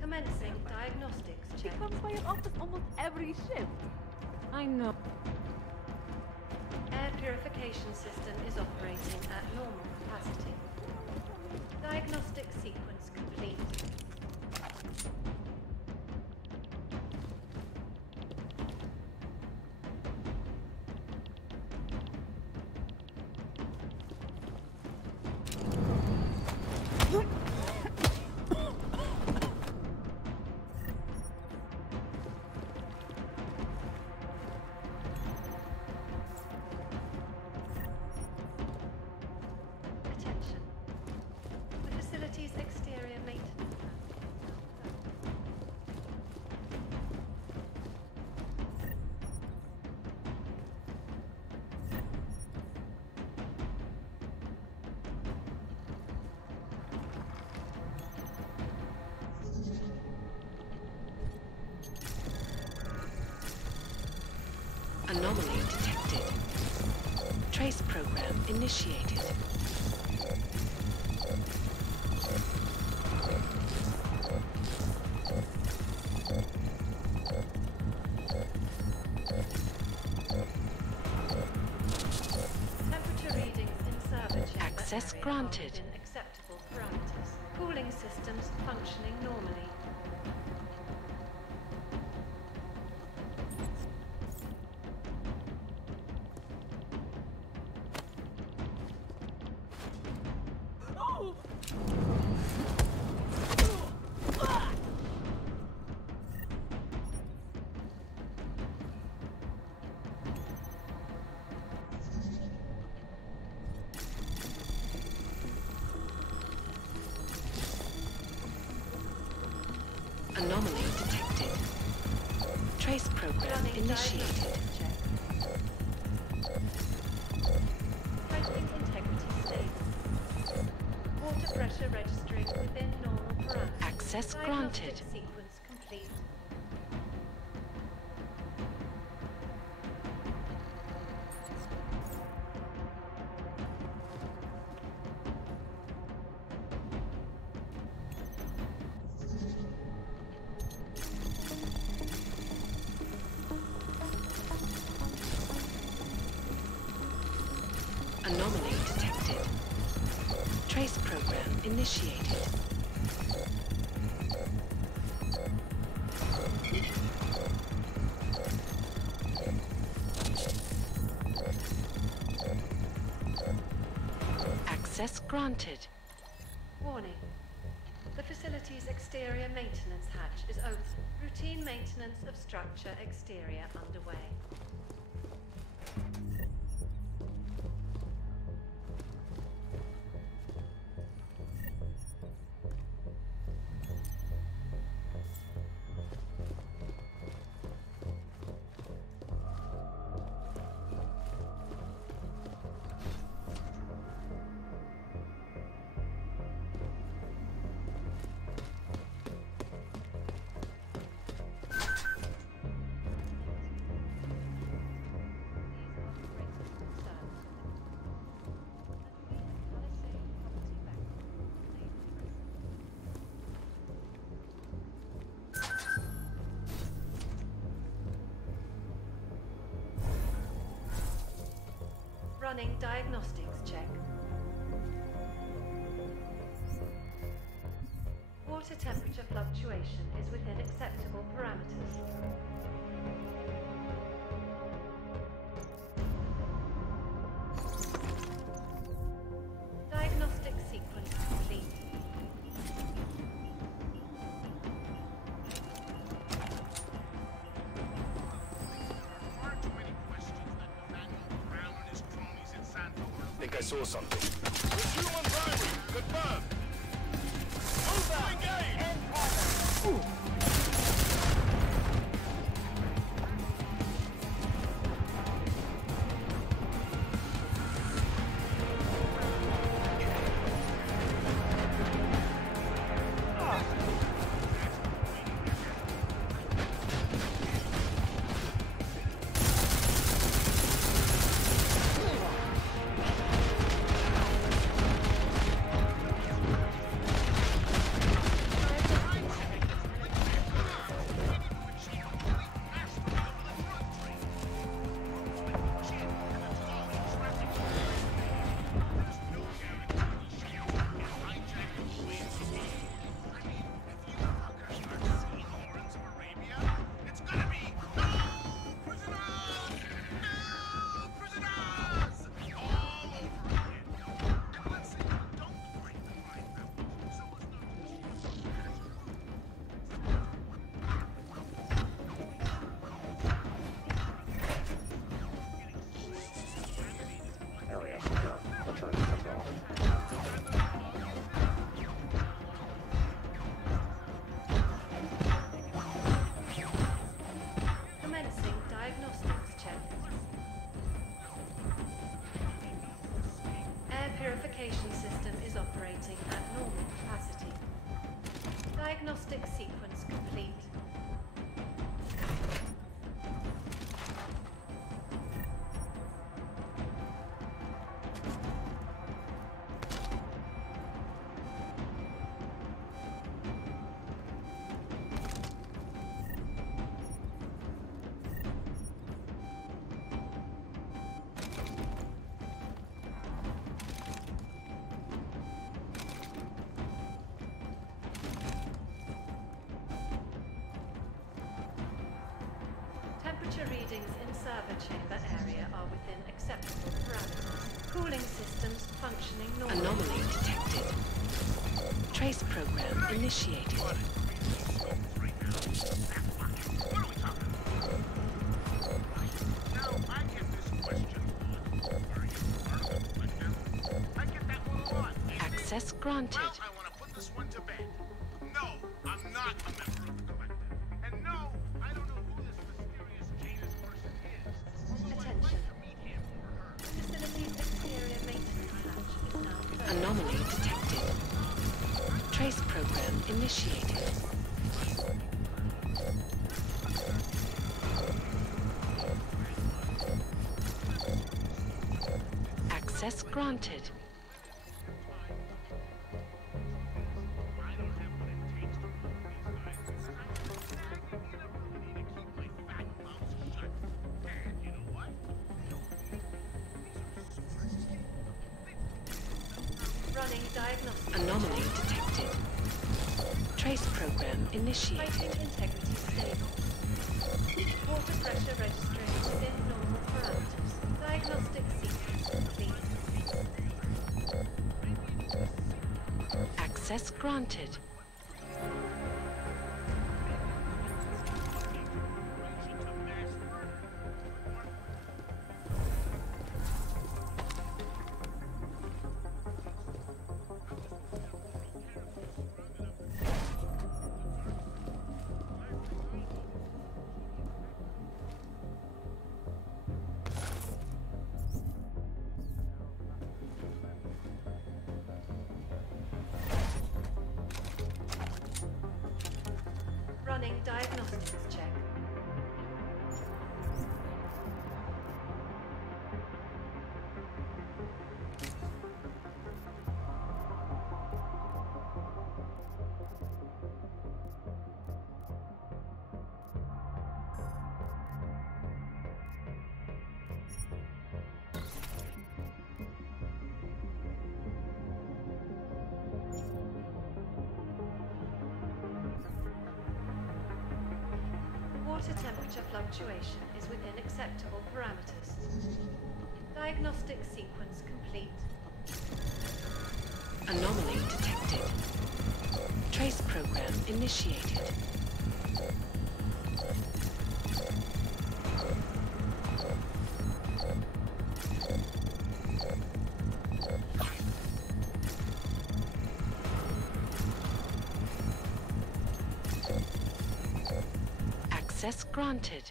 Commencing diagnostics She check. comes by your office almost every shift. I know. Air purification system is operating at normal capacity. Diagnostic sequence complete. Attention. The facility's exterior maintenance. Anomaly detected. Trace program initiated. Temperature readings in server chamber Access area granted. are within acceptable parameters. Cooling systems functioning normally. Anomaly detected. Trace program initiated. Piping integrity stable. Water pressure registering within normal parameters. Access Diagnostic granted. Sequence complete. Anomaly detected. Trace program initiated. Access granted. Warning. The facility's exterior maintenance hatch is open. Routine maintenance of structure exterior underway. Running diagnostics check. Water temperature fluctuation is within acceptable parameters. Diagnostic sequence complete. I saw something. Resume on primary. Confirmed. Move engage. Commencing diagnostics check. Air purification system is operating at normal capacity. Diagnostic sequence complete. server chamber area are within acceptable parameters. Cooling systems functioning normally. Anomaly detected. Trace program initiated. Access granted. Well, I want to put this one to bed. No, I'm not a member of the collective. And no, I don't know who this mysterious Janus person is. Although I'd like to meet him or her. Facilities exterior maintenance hatch is now Anomaly detected. Trace program initiated. Access granted. running diagnostic. Anomaly detected. Trace program initiated. Piping integrity stable. Water pressure registering within normal parameters. Diagnostic sequence complete. Access granted. Running diagnostics check. Water temperature fluctuation is within acceptable parameters. Diagnostic sequence complete. Anomaly detected. Trace program initiated. Access granted.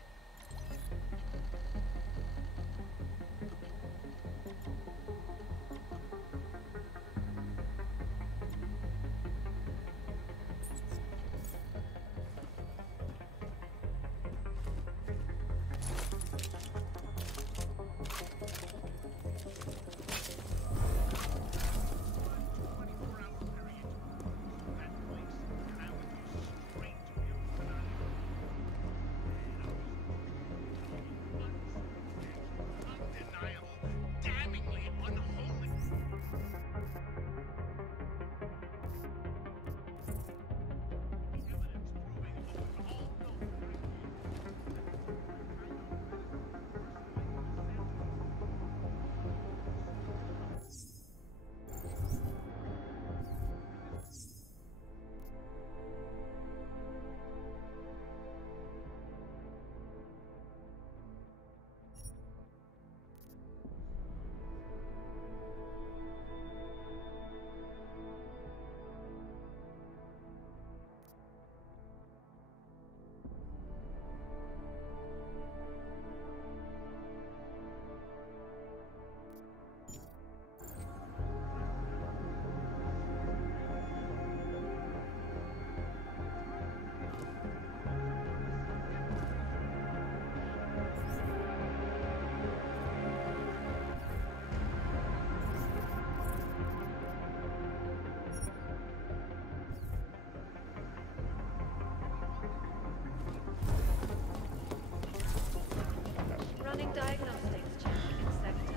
Running diagnostics check in sector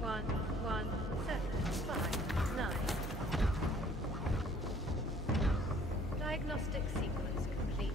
11759. Diagnostic sequence complete.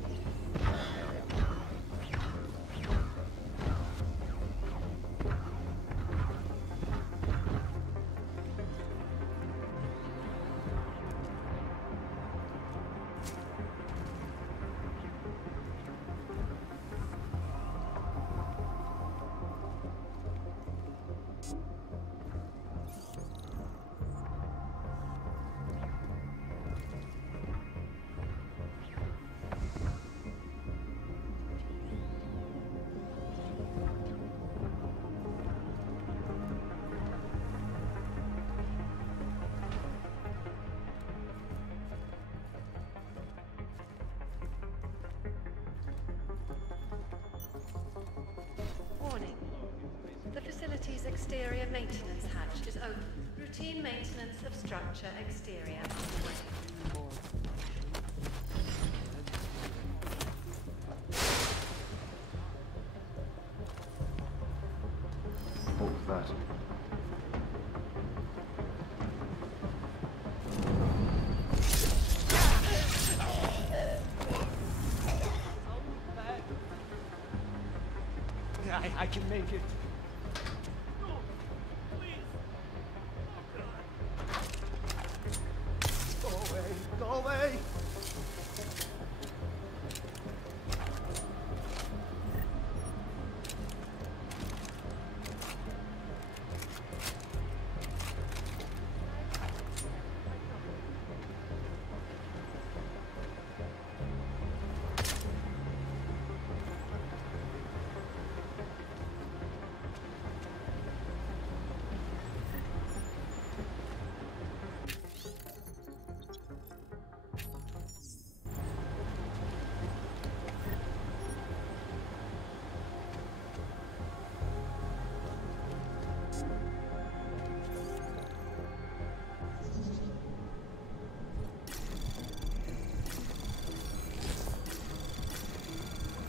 facility's exterior maintenance hatch is open. Routine maintenance of structure exterior underway. What was that? I can make it. Go away. Go away.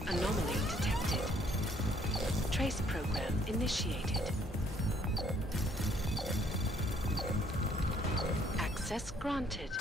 Anomaly detected. Trace program initiated. Access granted.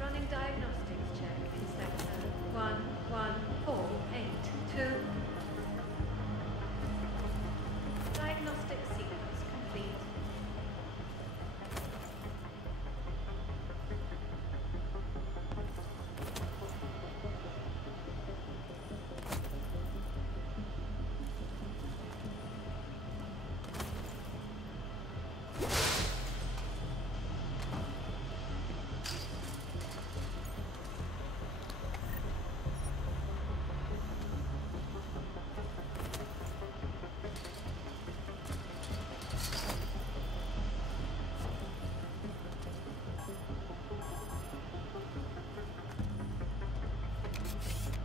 Running diagnostics check in sector 11482. Diagnostic sequence complete.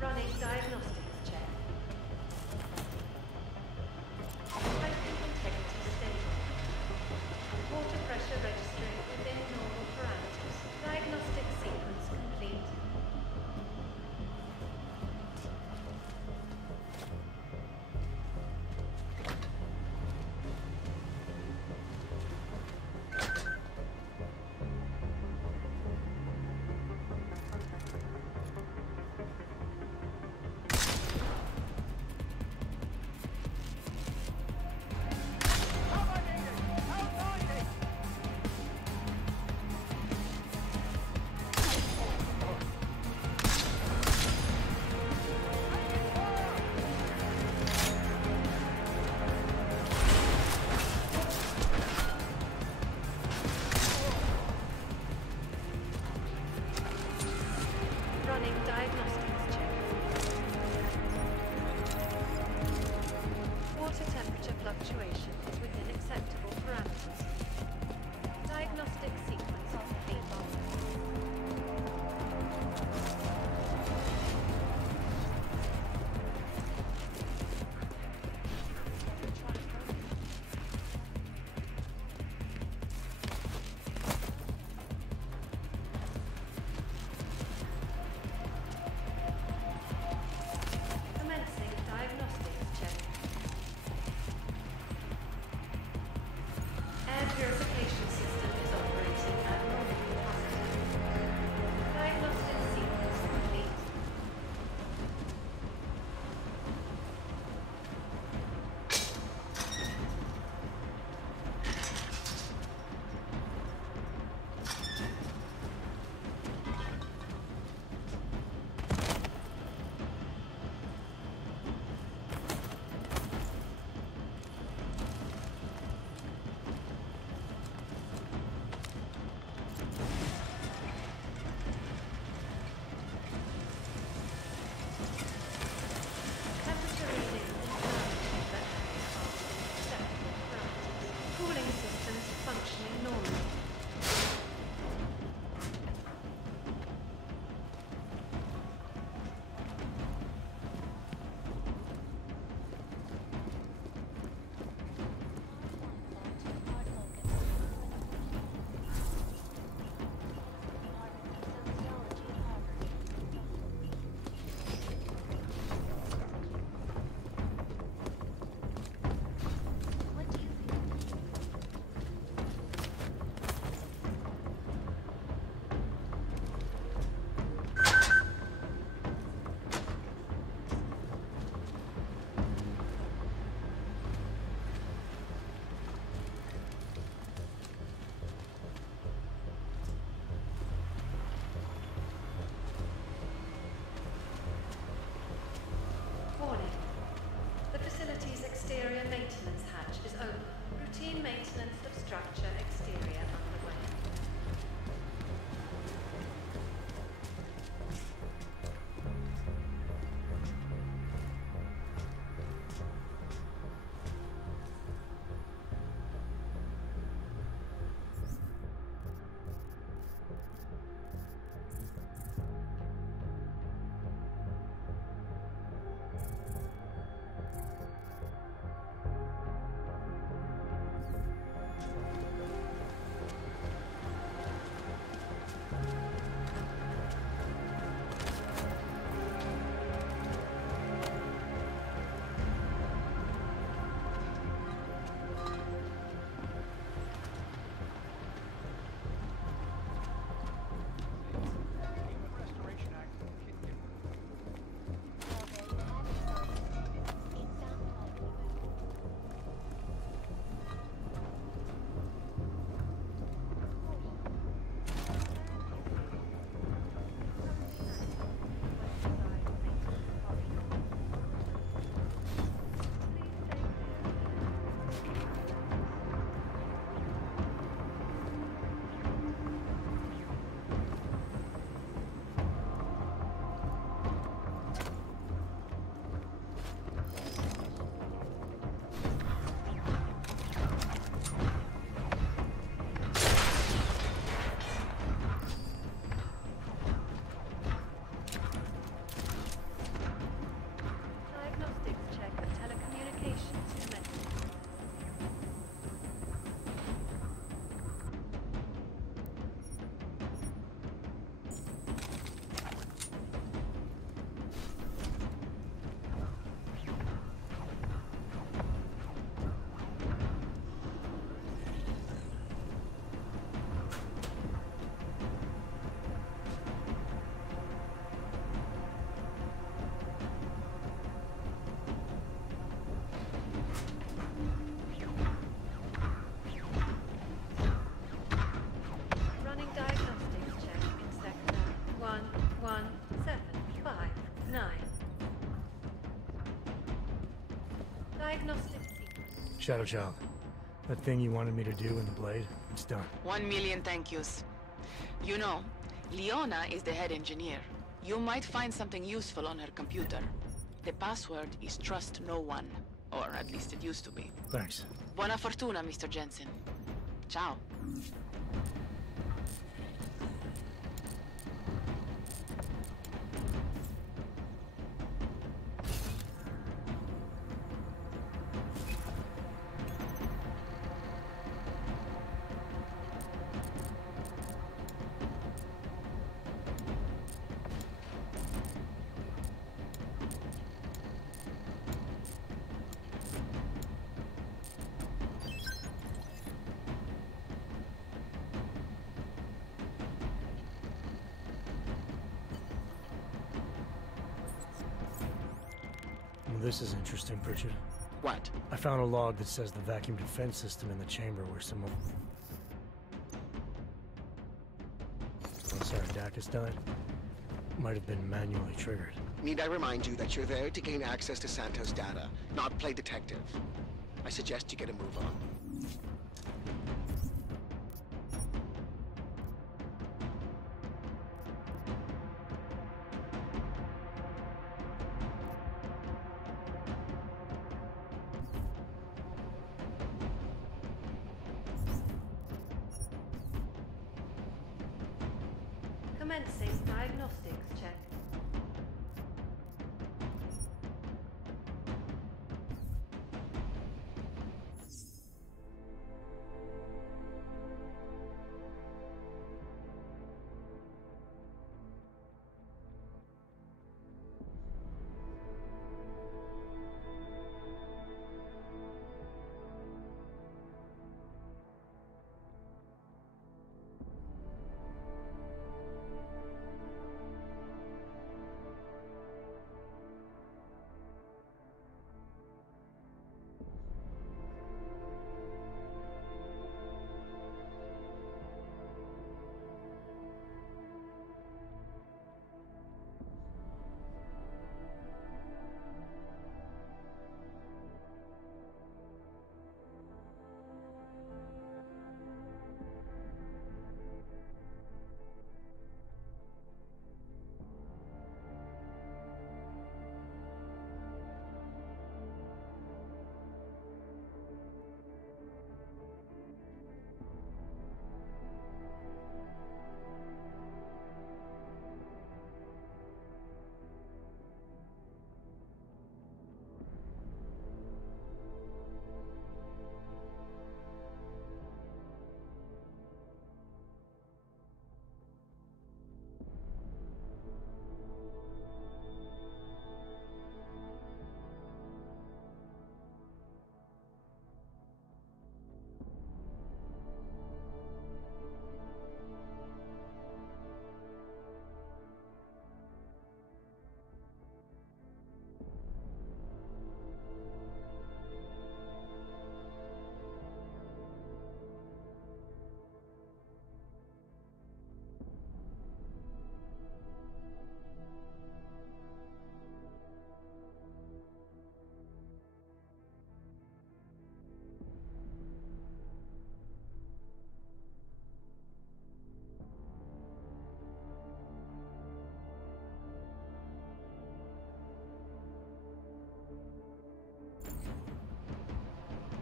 Running diagnostics check. Piping integrity stable. Water pressure registering within normal parameters. Diagnostic sequence complete. Running diagnostics check. Water temperature fluctuations within acceptable parameters. Diagnostic sequence complete. Commencing diagnostics check. Air Shadow Child, that thing you wanted me to do in the Blade, it's done. 1,000,000 thank yous. You know, Leona is the head engineer. You might find something useful on her computer. The password is trust no one. Or at least it used to be. Thanks. Buona fortuna, Mr. Jensen. Ciao. This is interesting, Pritchard. What? I found a log that says the vacuum defense system in the chamber where some of... Dacus died might have been manually triggered. Need I remind you that you're there to gain access to Santos' data, not play detective? I suggest you get a move on. Commencing diagnostics check.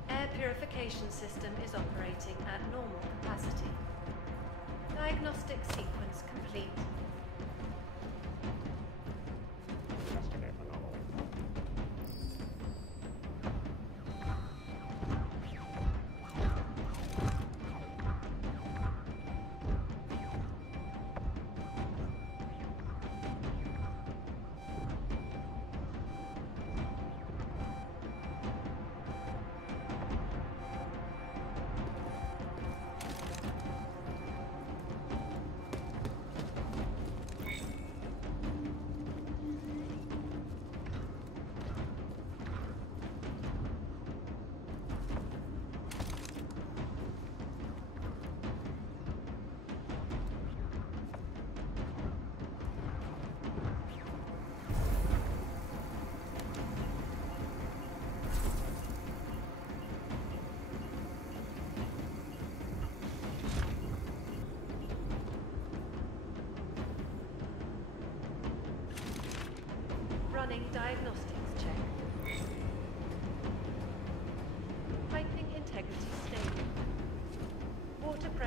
Air purification system is operating at normal capacity. Diagnostic sequence complete.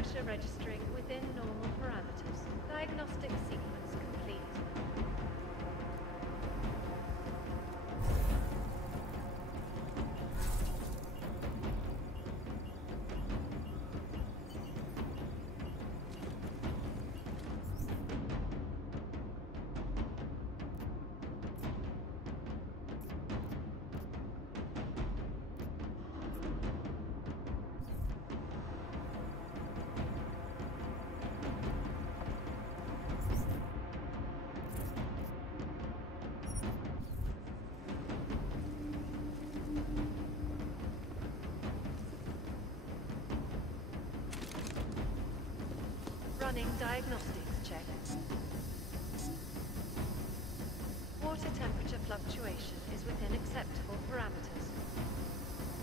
pressure registering within normal parameters. Diagnostic sequence complete. Running diagnostics check. Water temperature fluctuation is within acceptable parameters.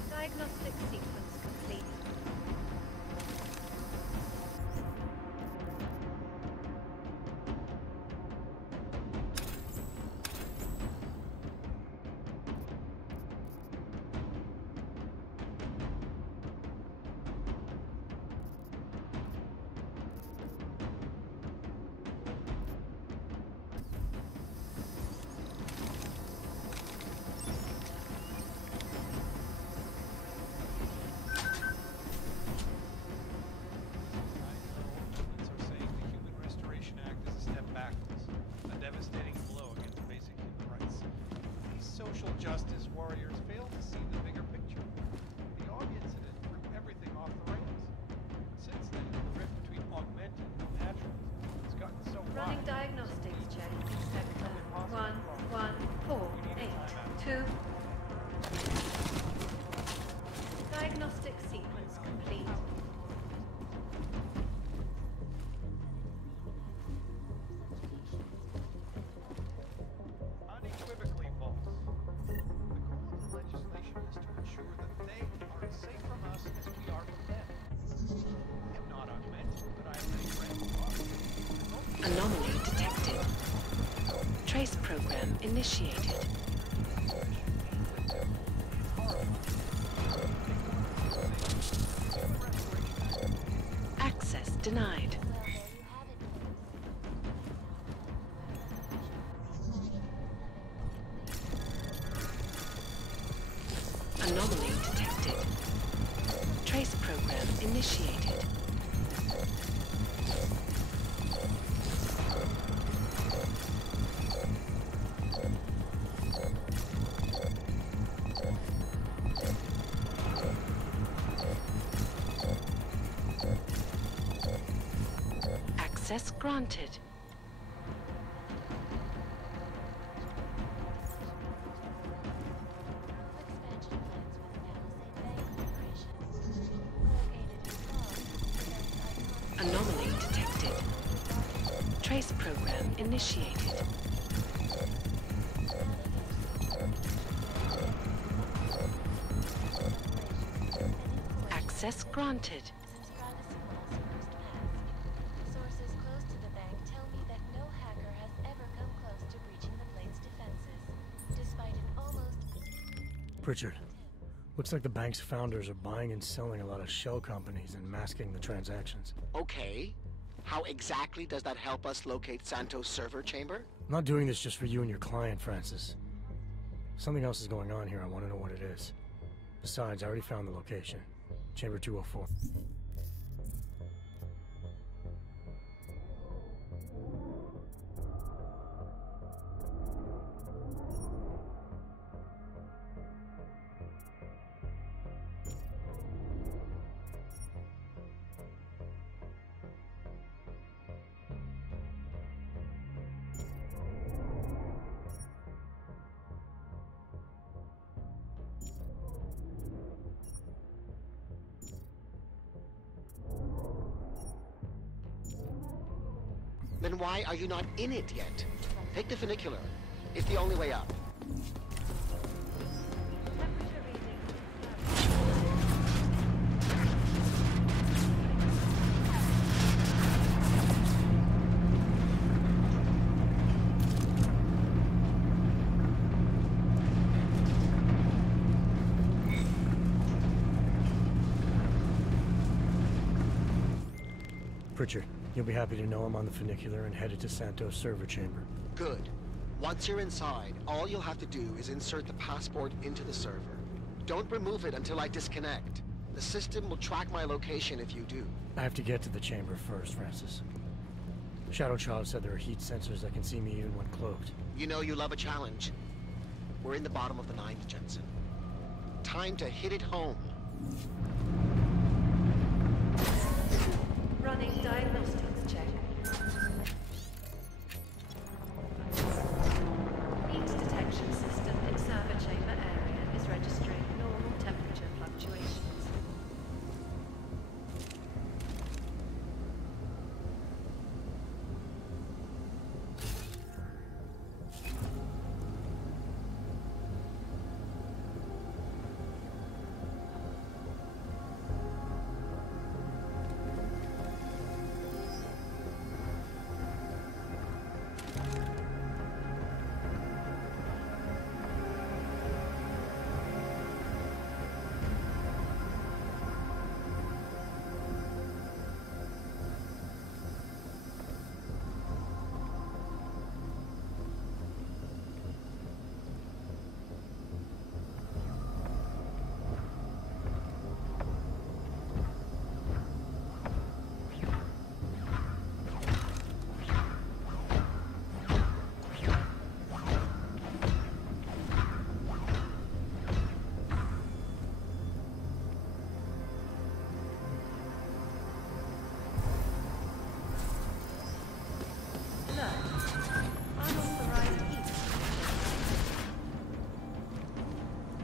Diagnostic sequence complete. Social justice warriors fail to see the bigger picture. The Og incident threw everything off the rails. Since then, the rift between augmented and naturalism has gotten so Running wide. diagnostics check. Sector 11482. Diagnostic sequence complete. Unequivocally false. The goal of the legislation is to ensure that they are as safe from us as we are from them. I am not augmented, but I have many friends who are. Anomaly detected. Trace program initiated. Access denied. Anomaly detected. Trace program initiated. Access granted. Anomaly detected. Trace program initiated. Access granted. Sources close to the bank tell me that no hacker has ever come close to breaching the Blade's defenses, despite an almost... Pritchard, looks like the bank's founders are buying and selling a lot of shell companies and masking the transactions. Okay. How exactly does that help us locate Santos' server chamber? I'm not doing this just for you and your client, Francis. Something else is going on here. I want to know what it is. Besides, I already found the location. Chamber 204. Then why are you not in it yet? Take the funicular. It's the only way up. Pritchard, you'll be happy to know I'm on the funicular and headed to Santos server chamber. Good. Once you're inside, all you'll have to do is insert the passport into the server. Don't remove it until I disconnect. The system will track my location if you do. I have to get to the chamber first, Francis. Shadow Child said there are heat sensors that can see me even when cloaked. You know you love a challenge. We're in the bottom of the ninth, Jensen. Time to hit it home. Running diagnostics check. Heat detection system in server chamber area is registering normal temperature fluctuations.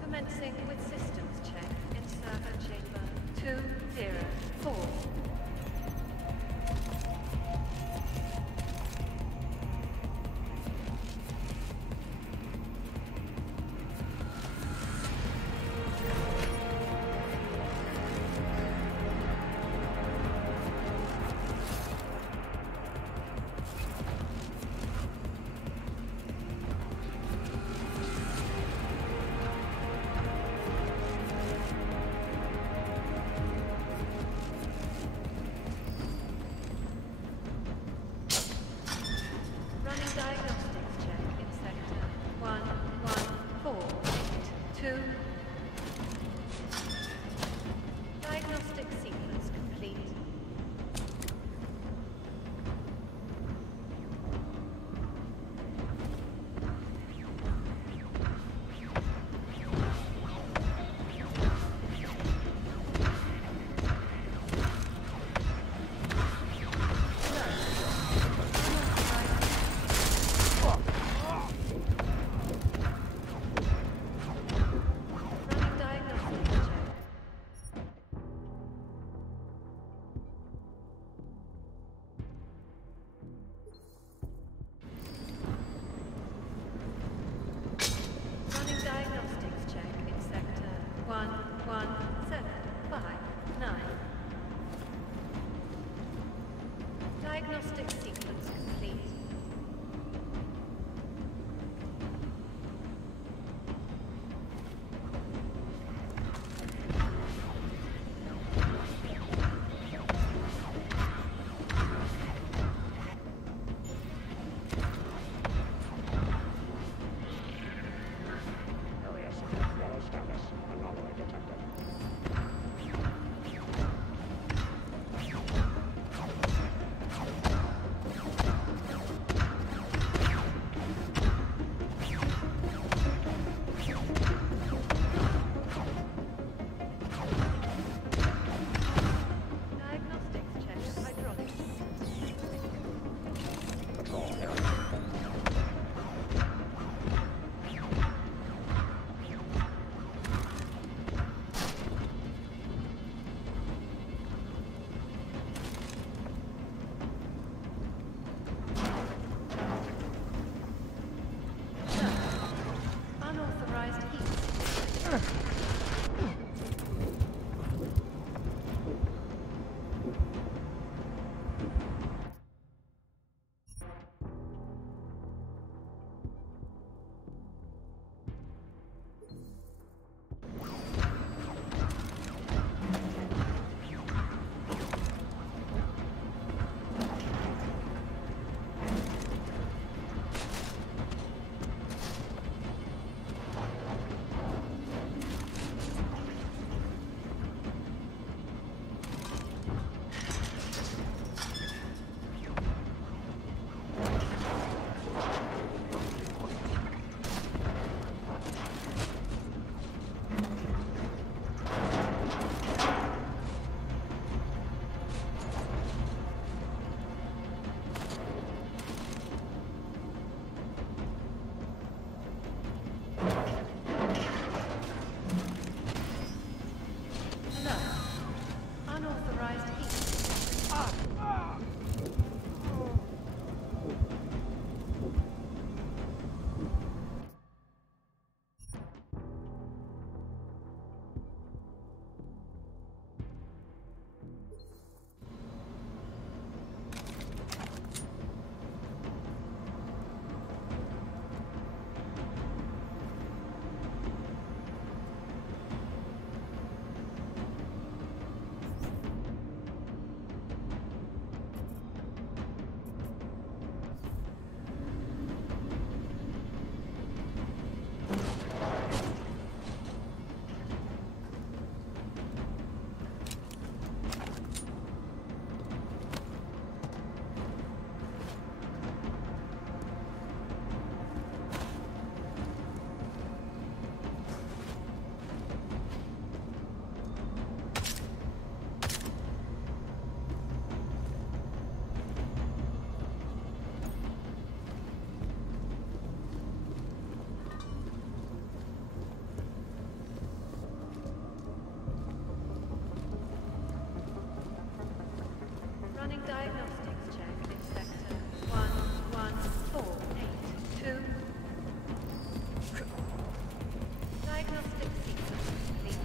Commencing with systems check in server chamber 204. diagnostics check in sector 11482. Diagnostic sequence complete.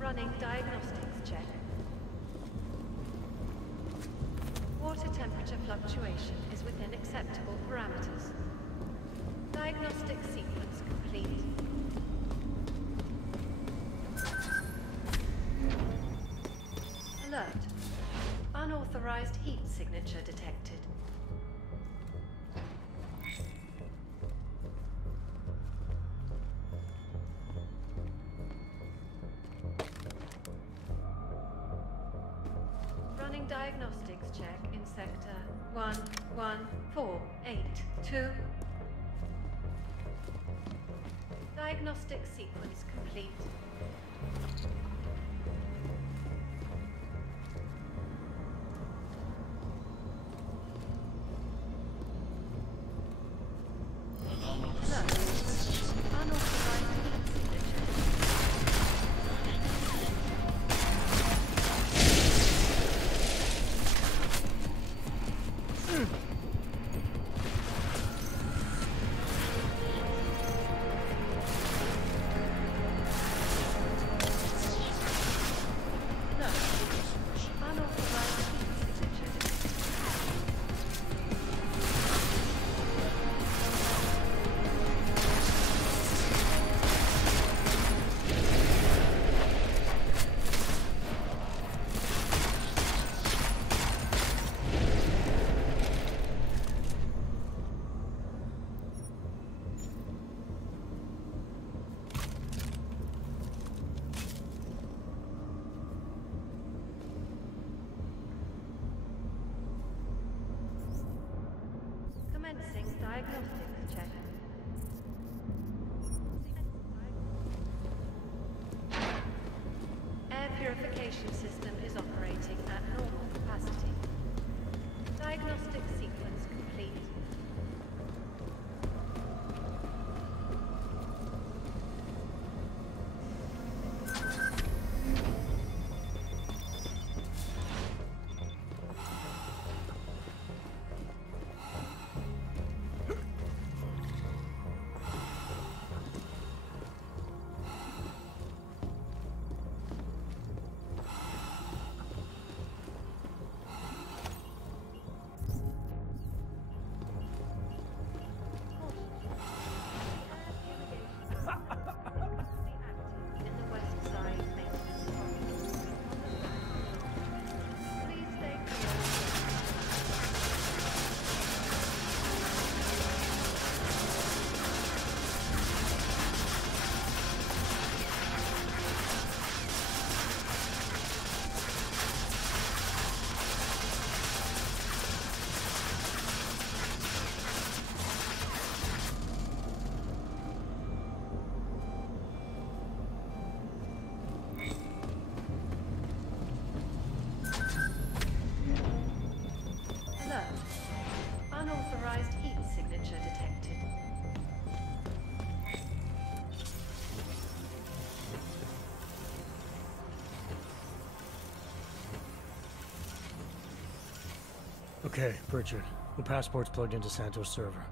Running diagnostics check. Water temperature fluctuation is within acceptable parameters. Diagnostic sequence complete. Alert. Unauthorized heat signature detected. Running diagnostics check in sector 11482. Diagnostic sequence complete. Commencing diagnostics check. Air purification system is operating at normal capacity. Diagnostic sequence complete. Unauthorized heat signature detected. Okay, Pritchard. The passport's plugged into Santos' server.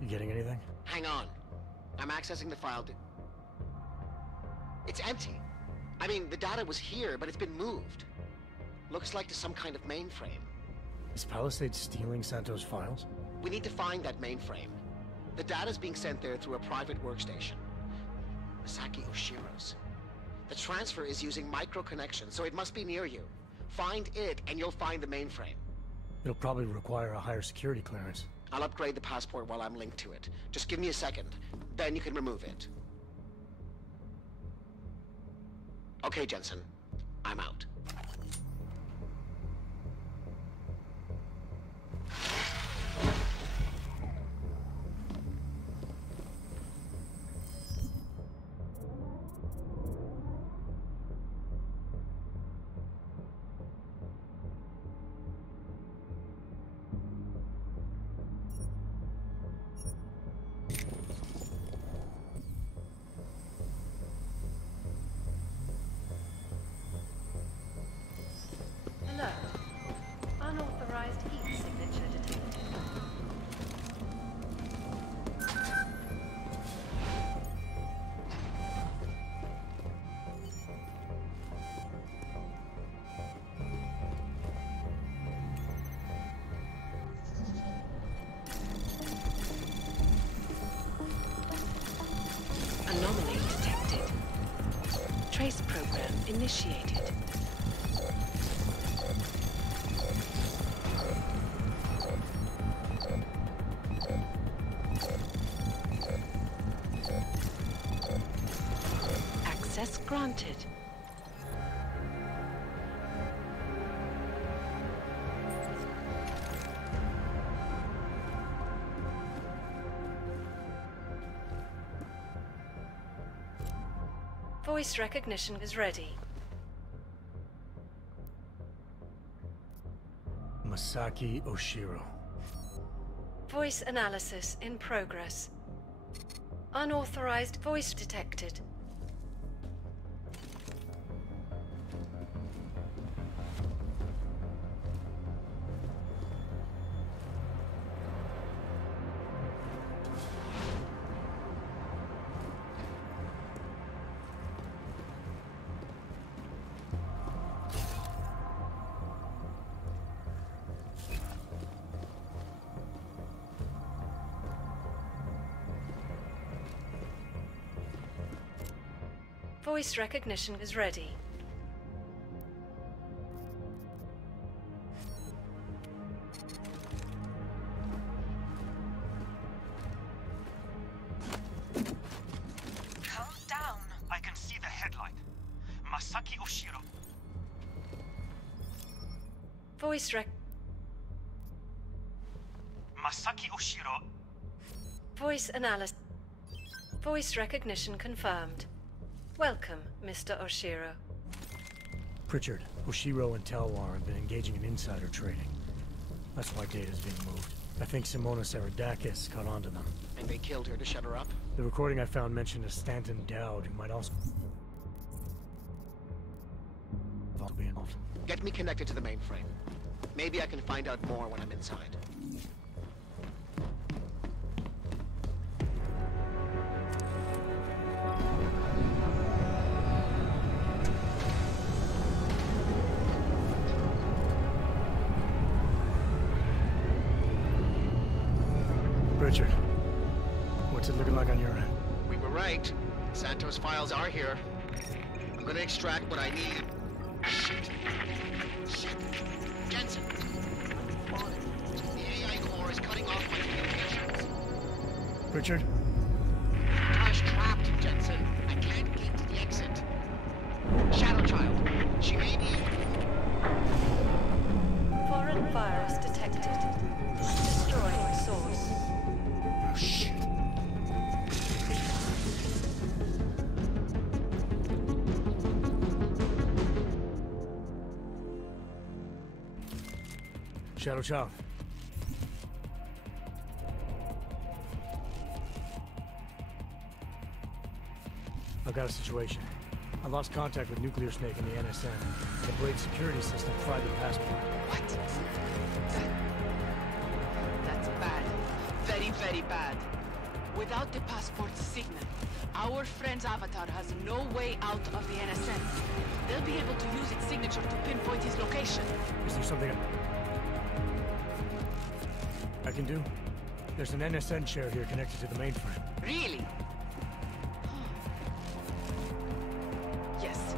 You getting anything? Hang on. I'm accessing the file. It's empty. I mean, the data was here, but it's been moved. Looks like to some kind of mainframe. Is Palisade stealing Santos' files? We need to find that mainframe. The data's being sent there through a private workstation. Masaki Oshiro's. The transfer is using micro-connections, so it must be near you. Find it, and you'll find the mainframe. It'll probably require a higher security clearance. I'll upgrade the passport while I'm linked to it. Just give me a second. Then you can remove it. Okay, Jensen. I'm out. Alert. Unauthorized heat signature detected. Anomaly detected. Trace program initiated. Access granted. Voice recognition is ready. Masaki Oshiro. Voice analysis in progress. Unauthorized voice detected. Voice recognition is ready. Calm down. I can see the headlight. Masaki Oshiro. Voice Masaki Oshiro. Voice analysis. Voice recognition confirmed. Welcome, Mr. Oshiro. Pritchard, Oshiro and Talwar have been engaging in insider trading. That's why data's being moved. I think Simona Saradakis caught on to them. And they killed her to shut her up? The recording I found mentioned a Stanton Dowd who might also be involved. Get me connected to the mainframe. Maybe I can find out more when I'm inside. Richard, what's it looking like on your end? We were right. Santos' files are here. I'm gonna extract what I need. Shit. Shit. Jensen. The AI core is cutting off my communications. Richard? Gosh, trapped, Jensen. I can't get to the exit. Shadow Child. She may be... Foreign virus detected. Destroying source. Oh, shit. Shadow Child. I've got a situation. I lost contact with Nuclear Snake and the NSN. The Blade security system fried the passport. What? That's bad. Very, very bad. Without the passport signal, our friend's avatar has no way out of the NSN. They'll be able to use its signature to pinpoint his location. Is there something I can do? There's an NSN chair here connected to the mainframe. Really? Yes.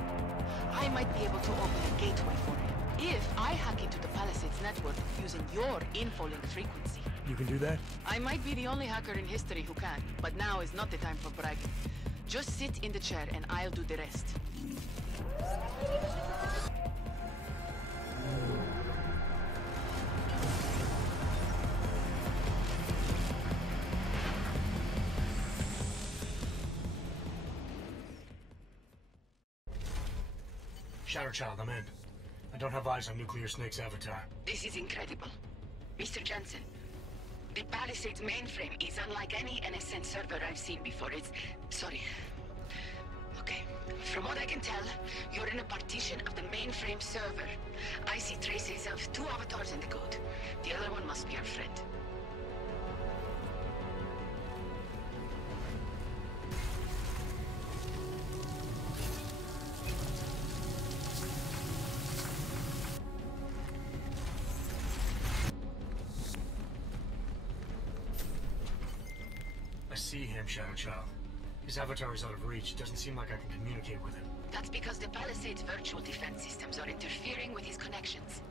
I might be able to open a gateway for him. If I hack into the Palisades network using your infolink frequency. You can do that? I might be the only hacker in history who can, but now is not the time for bragging. Just sit in the chair and I'll do the rest. Shatterchild, I'm in. I don't have eyes on Nuclear Snake's avatar. This is incredible. Mr. Jensen, the Palisades mainframe is unlike any NSN server I've seen before. Sorry. Okay. From what I can tell, you're in a partition of the mainframe server. I see traces of 2 avatars in the code. The other one must be our friend. I see him, Shadowchild. His avatar is out of reach. Doesn't seem like I can communicate with him. That's because the Palisades virtual defense systems are interfering with his connections.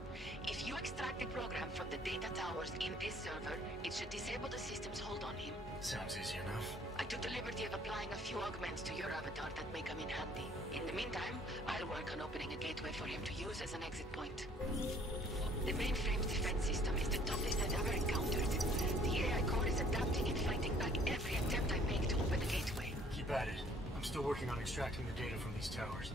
If you extract the program from the data towers in this server, it should disable the system's hold on him. Sounds easy enough. I took the liberty of applying a few augments to your avatar that may come in handy. In the meantime, I'll work on opening a gateway for him to use as an exit point. The mainframe's defense system is the toughest I've ever encountered. The AI core is adapting and fighting back every attempt I make to open the gateway. Keep at it. I'm still working on extracting the data from these towers.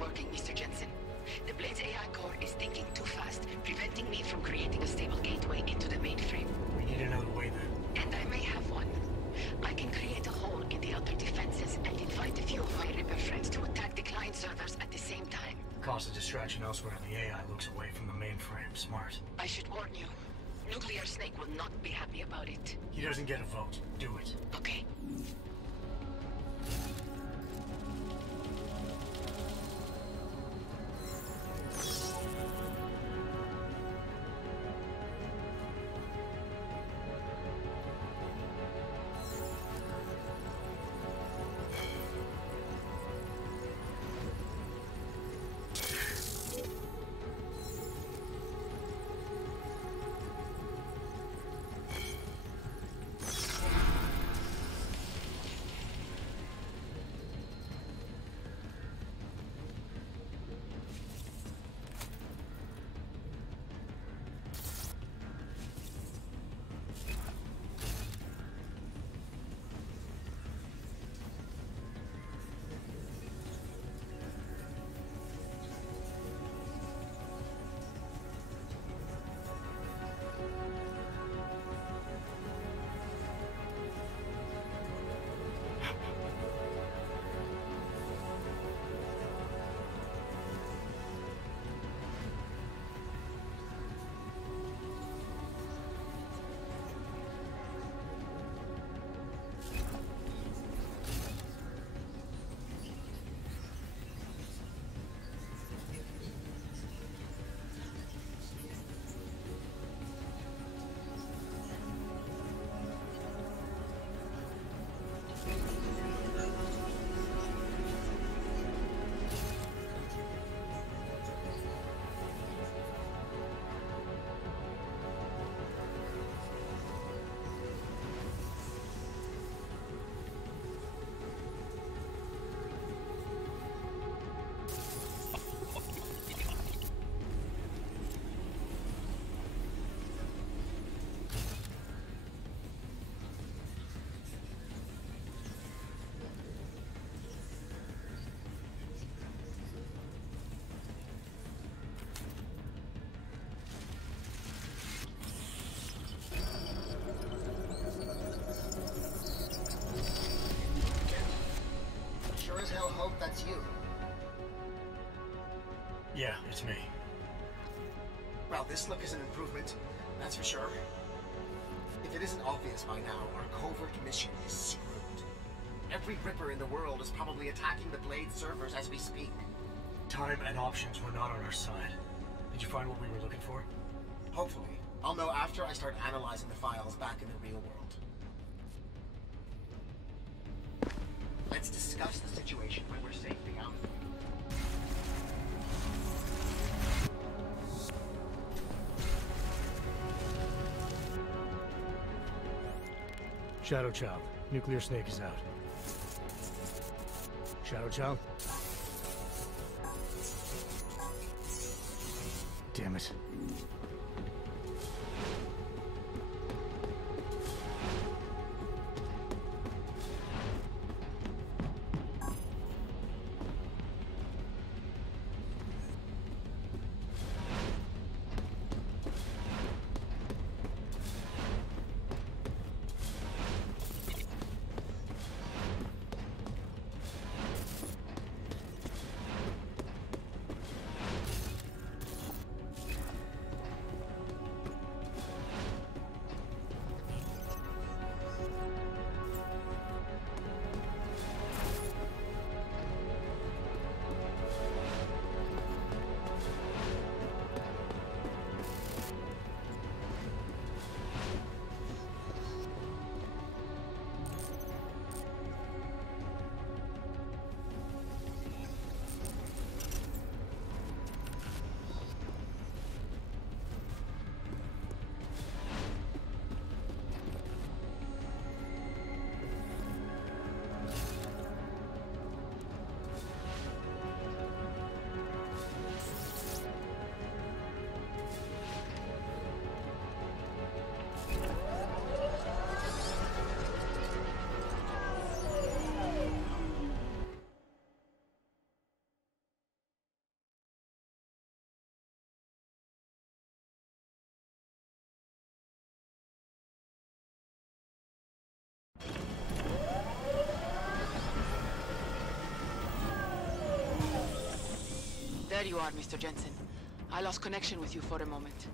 Working, Mr. Jensen. The Blade's AI core is thinking too fast, preventing me from creating a stable gateway into the mainframe. We need another way then. And I may have one. I can create a hole in the outer defenses and invite a few of my Ripper friends to attack the client servers at the same time. Cause a distraction elsewhere and the AI looks away from the mainframe. Smart. I should warn you. Nuclear Snake will not be happy about it. He doesn't get a vote. Do it. Okay. Yeah, it's me. Well, this look is an improvement, that's for sure. If it isn't obvious by now, our covert mission is screwed. Every Ripper in the world is probably attacking the Blade servers as we speak. Time and options were not on our side. Did you find what we were looking for? Hopefully. I'll know after I start analyzing the files back in the real world. Let's discuss the situation when we're safely out of it. Shadow Child, Nuclear Snake is out. Shadow Child? Damn it. There you are, Mr. Jensen. I lost connection with you for a moment.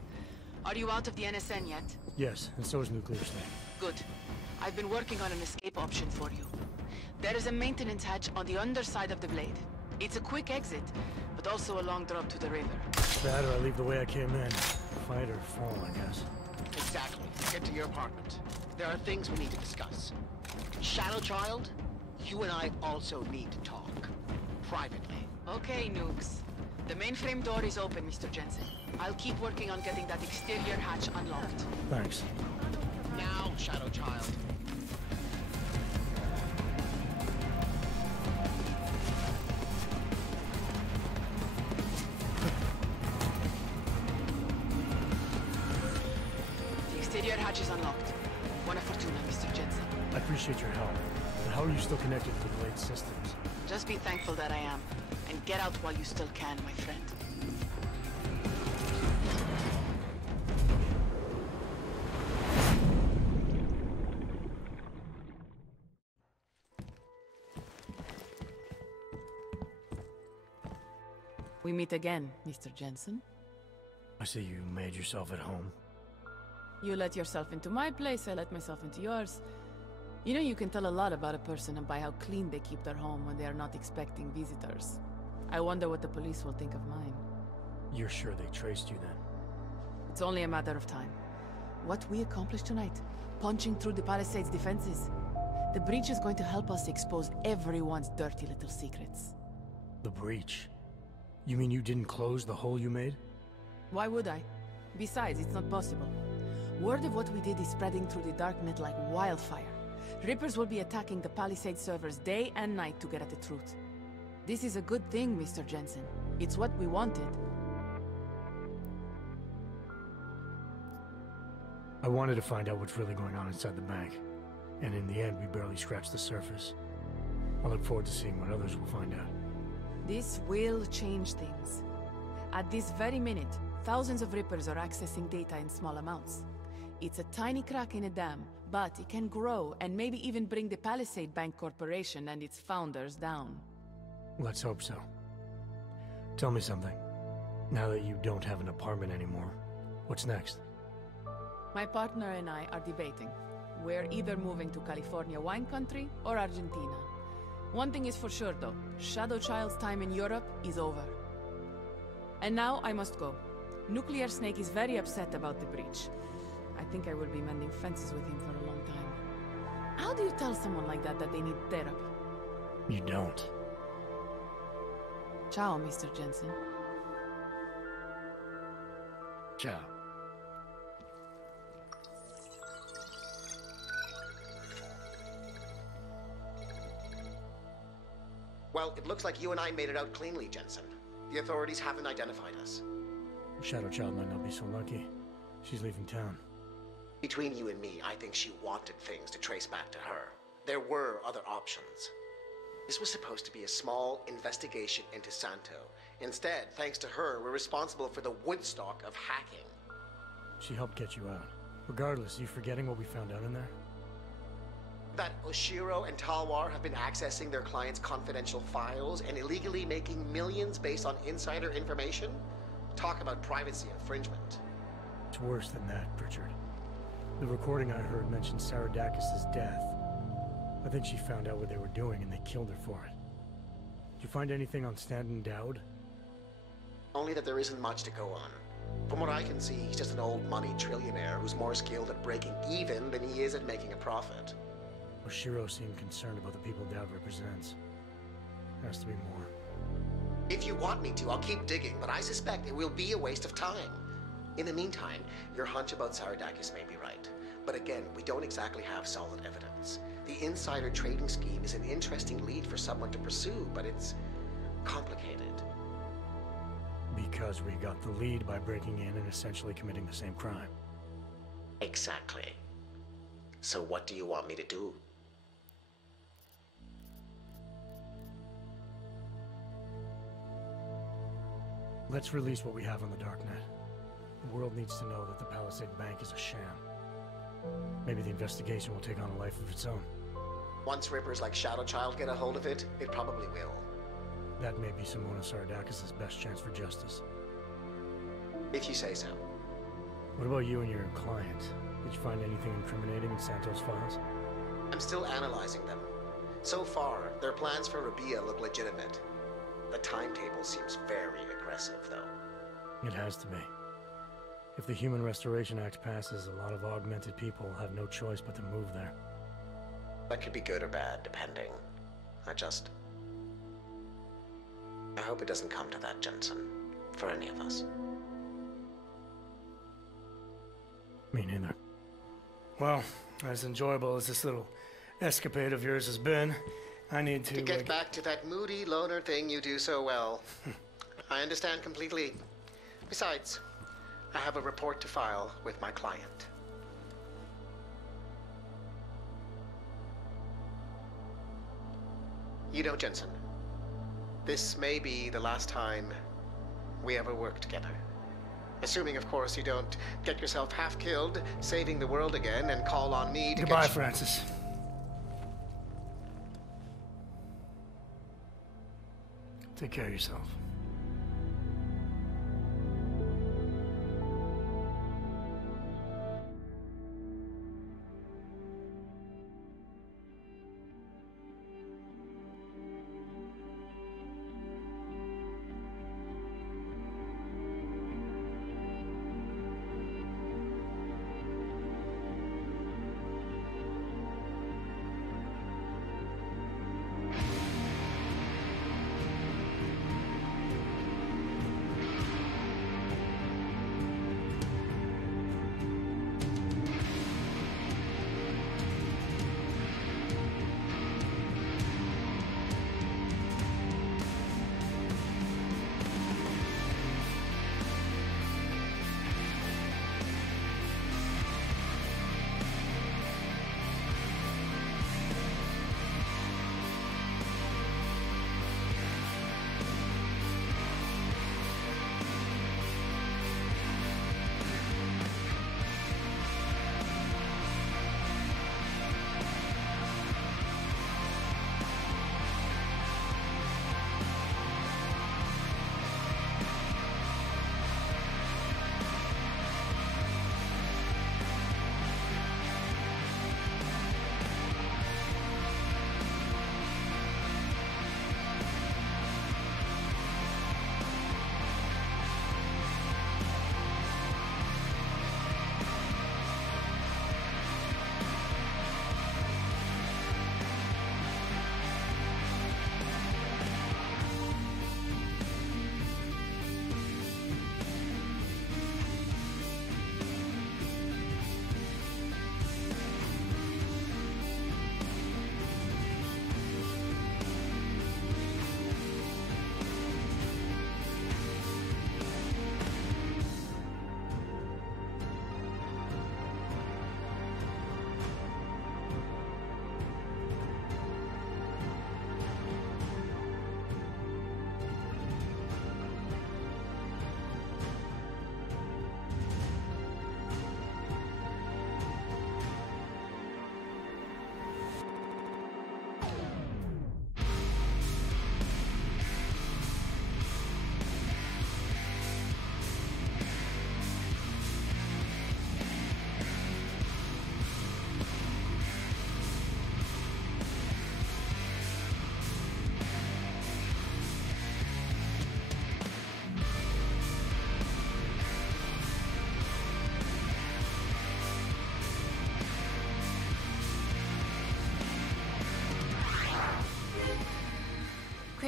Are you out of the NSN yet? Yes, and so is Nuclear Snake. Good. I've been working on an escape option for you. There is a maintenance hatch on the underside of the blade. It's a quick exit, but also a long drop to the river. That or I leave the way I came in. Fight or fall, I guess. Exactly. Get to your apartment. There are things we need to discuss. Shadow Child, you and I also need to talk. Privately. Okay, Nukes. The mainframe door is open, Mr. Jensen. I'll keep working on getting that exterior hatch unlocked. Thanks. Now, Shadow Child. The exterior hatch is unlocked. Buona fortuna, Mr. Jensen. I appreciate your help, but how are you still connected to the Blade systems? Just be thankful that I am. And get out while you still can, my friend. We meet again, Mr. Jensen. I see you made yourself at home. You let yourself into my place, I let myself into yours. You know, you can tell a lot about a person by how clean they keep their home when they are not expecting visitors. I wonder what the police will think of mine. You're sure they traced you then? It's only a matter of time. What we accomplished tonight, punching through the Palisades' defenses. The breach is going to help us expose everyone's dirty little secrets. The breach? You mean you didn't close the hole you made? Why would I? Besides, it's not possible. Word of what we did is spreading through the darknet like wildfire. Rippers will be attacking the Palisade servers day and night to get at the truth. This is a good thing, Mr. Jensen. It's what we wanted. I wanted to find out what's really going on inside the bank. And in the end, we barely scratched the surface. I look forward to seeing what others will find out. This will change things. At this very minute, thousands of Rippers are accessing data in small amounts. It's a tiny crack in a dam, but it can grow and maybe even bring the Palisade Bank Corporation and its founders down. Let's hope so. Tell me something. Now that you don't have an apartment anymore, what's next? My partner and I are debating. We're either moving to California wine country or Argentina. One thing is for sure though, Shadow Child's time in Europe is over. And now I must go. Nuclear Snake is very upset about the breach. I think I will be mending fences with him for a long time. How do you tell someone like that they need therapy? You don't. Ciao, Mr. Jensen. Ciao. Well, it looks like you and I made it out cleanly, Jensen. The authorities haven't identified us. Shadow Child might not be so lucky. She's leaving town. Between you and me, I think she wanted things to trace back to her. There were other options. This was supposed to be a small investigation into Santo. Instead, thanks to her, we're responsible for the Woodstock of hacking. She helped get you out. Regardless, you forgetting what we found out in there? That Oshiro and Talwar have been accessing their clients' confidential files and illegally making millions based on insider information? Talk about privacy infringement. It's worse than that, Pritchard. The recording I heard mentioned Saradakis' death. I think she found out what they were doing and they killed her for it. Did you find anything on Stanton Dowd? Only that there isn't much to go on. From what I can see, he's just an old money trillionaire who's more skilled at breaking even than he is at making a profit. Oshiro seemed concerned about the people Dowd represents. There has to be more. If you want me to, I'll keep digging, but I suspect it will be a waste of time. In the meantime, your hunch about Saradakis may be right. But again, we don't exactly have solid evidence. The insider trading scheme is an interesting lead for someone to pursue, but it's complicated. Because we got the lead by breaking in and essentially committing the same crime. Exactly. So what do you want me to do? Let's release what we have on the darknet. The world needs to know that the Palisade Bank is a sham. Maybe the investigation will take on a life of its own. Once rippers like Shadow Child get a hold of it, it probably will. That may be Simona Saradakis' best chance for justice. If you say so. What about you and your client? Did you find anything incriminating in Santos' files? I'm still analyzing them. So far, their plans for Rabia look legitimate. The timetable seems very aggressive, though. It has to be. If the Human Restoration Act passes, a lot of augmented people will have no choice but to move there. That could be good or bad, depending. I hope it doesn't come to that, Jensen. For any of us. Me neither. Well, as enjoyable as this little escapade of yours has been, I need to... To get back to that moody loner thing you do so well. I understand completely. Besides, I have a report to file with my client. You know, Jensen, this may be the last time we ever work together. Assuming, of course, you don't get yourself half killed, saving the world again, and call on me to Goodbye, Francis. Take care of yourself.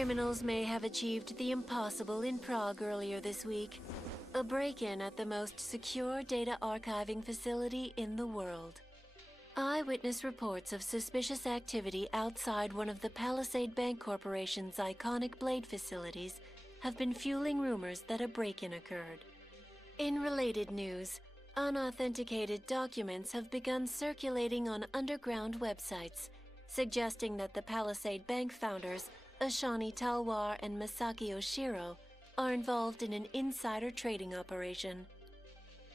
criminals may have achieved the impossible in Prague earlier this week. A break-in at the most secure data archiving facility in the world. Eyewitness reports of suspicious activity outside one of the Palisade Bank Corporation's iconic Blade facilities have been fueling rumors that a break-in occurred. In related news, unauthenticated documents have begun circulating on underground websites, suggesting that the Palisade Bank founders, Ashani Talwar and Masaki Oshiro, are involved in an insider trading operation.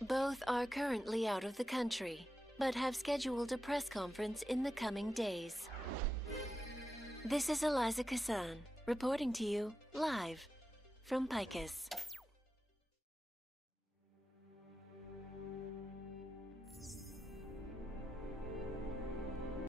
Both are currently out of the country, but have scheduled a press conference in the coming days. This is Eliza Kassan, reporting to you live from Picus.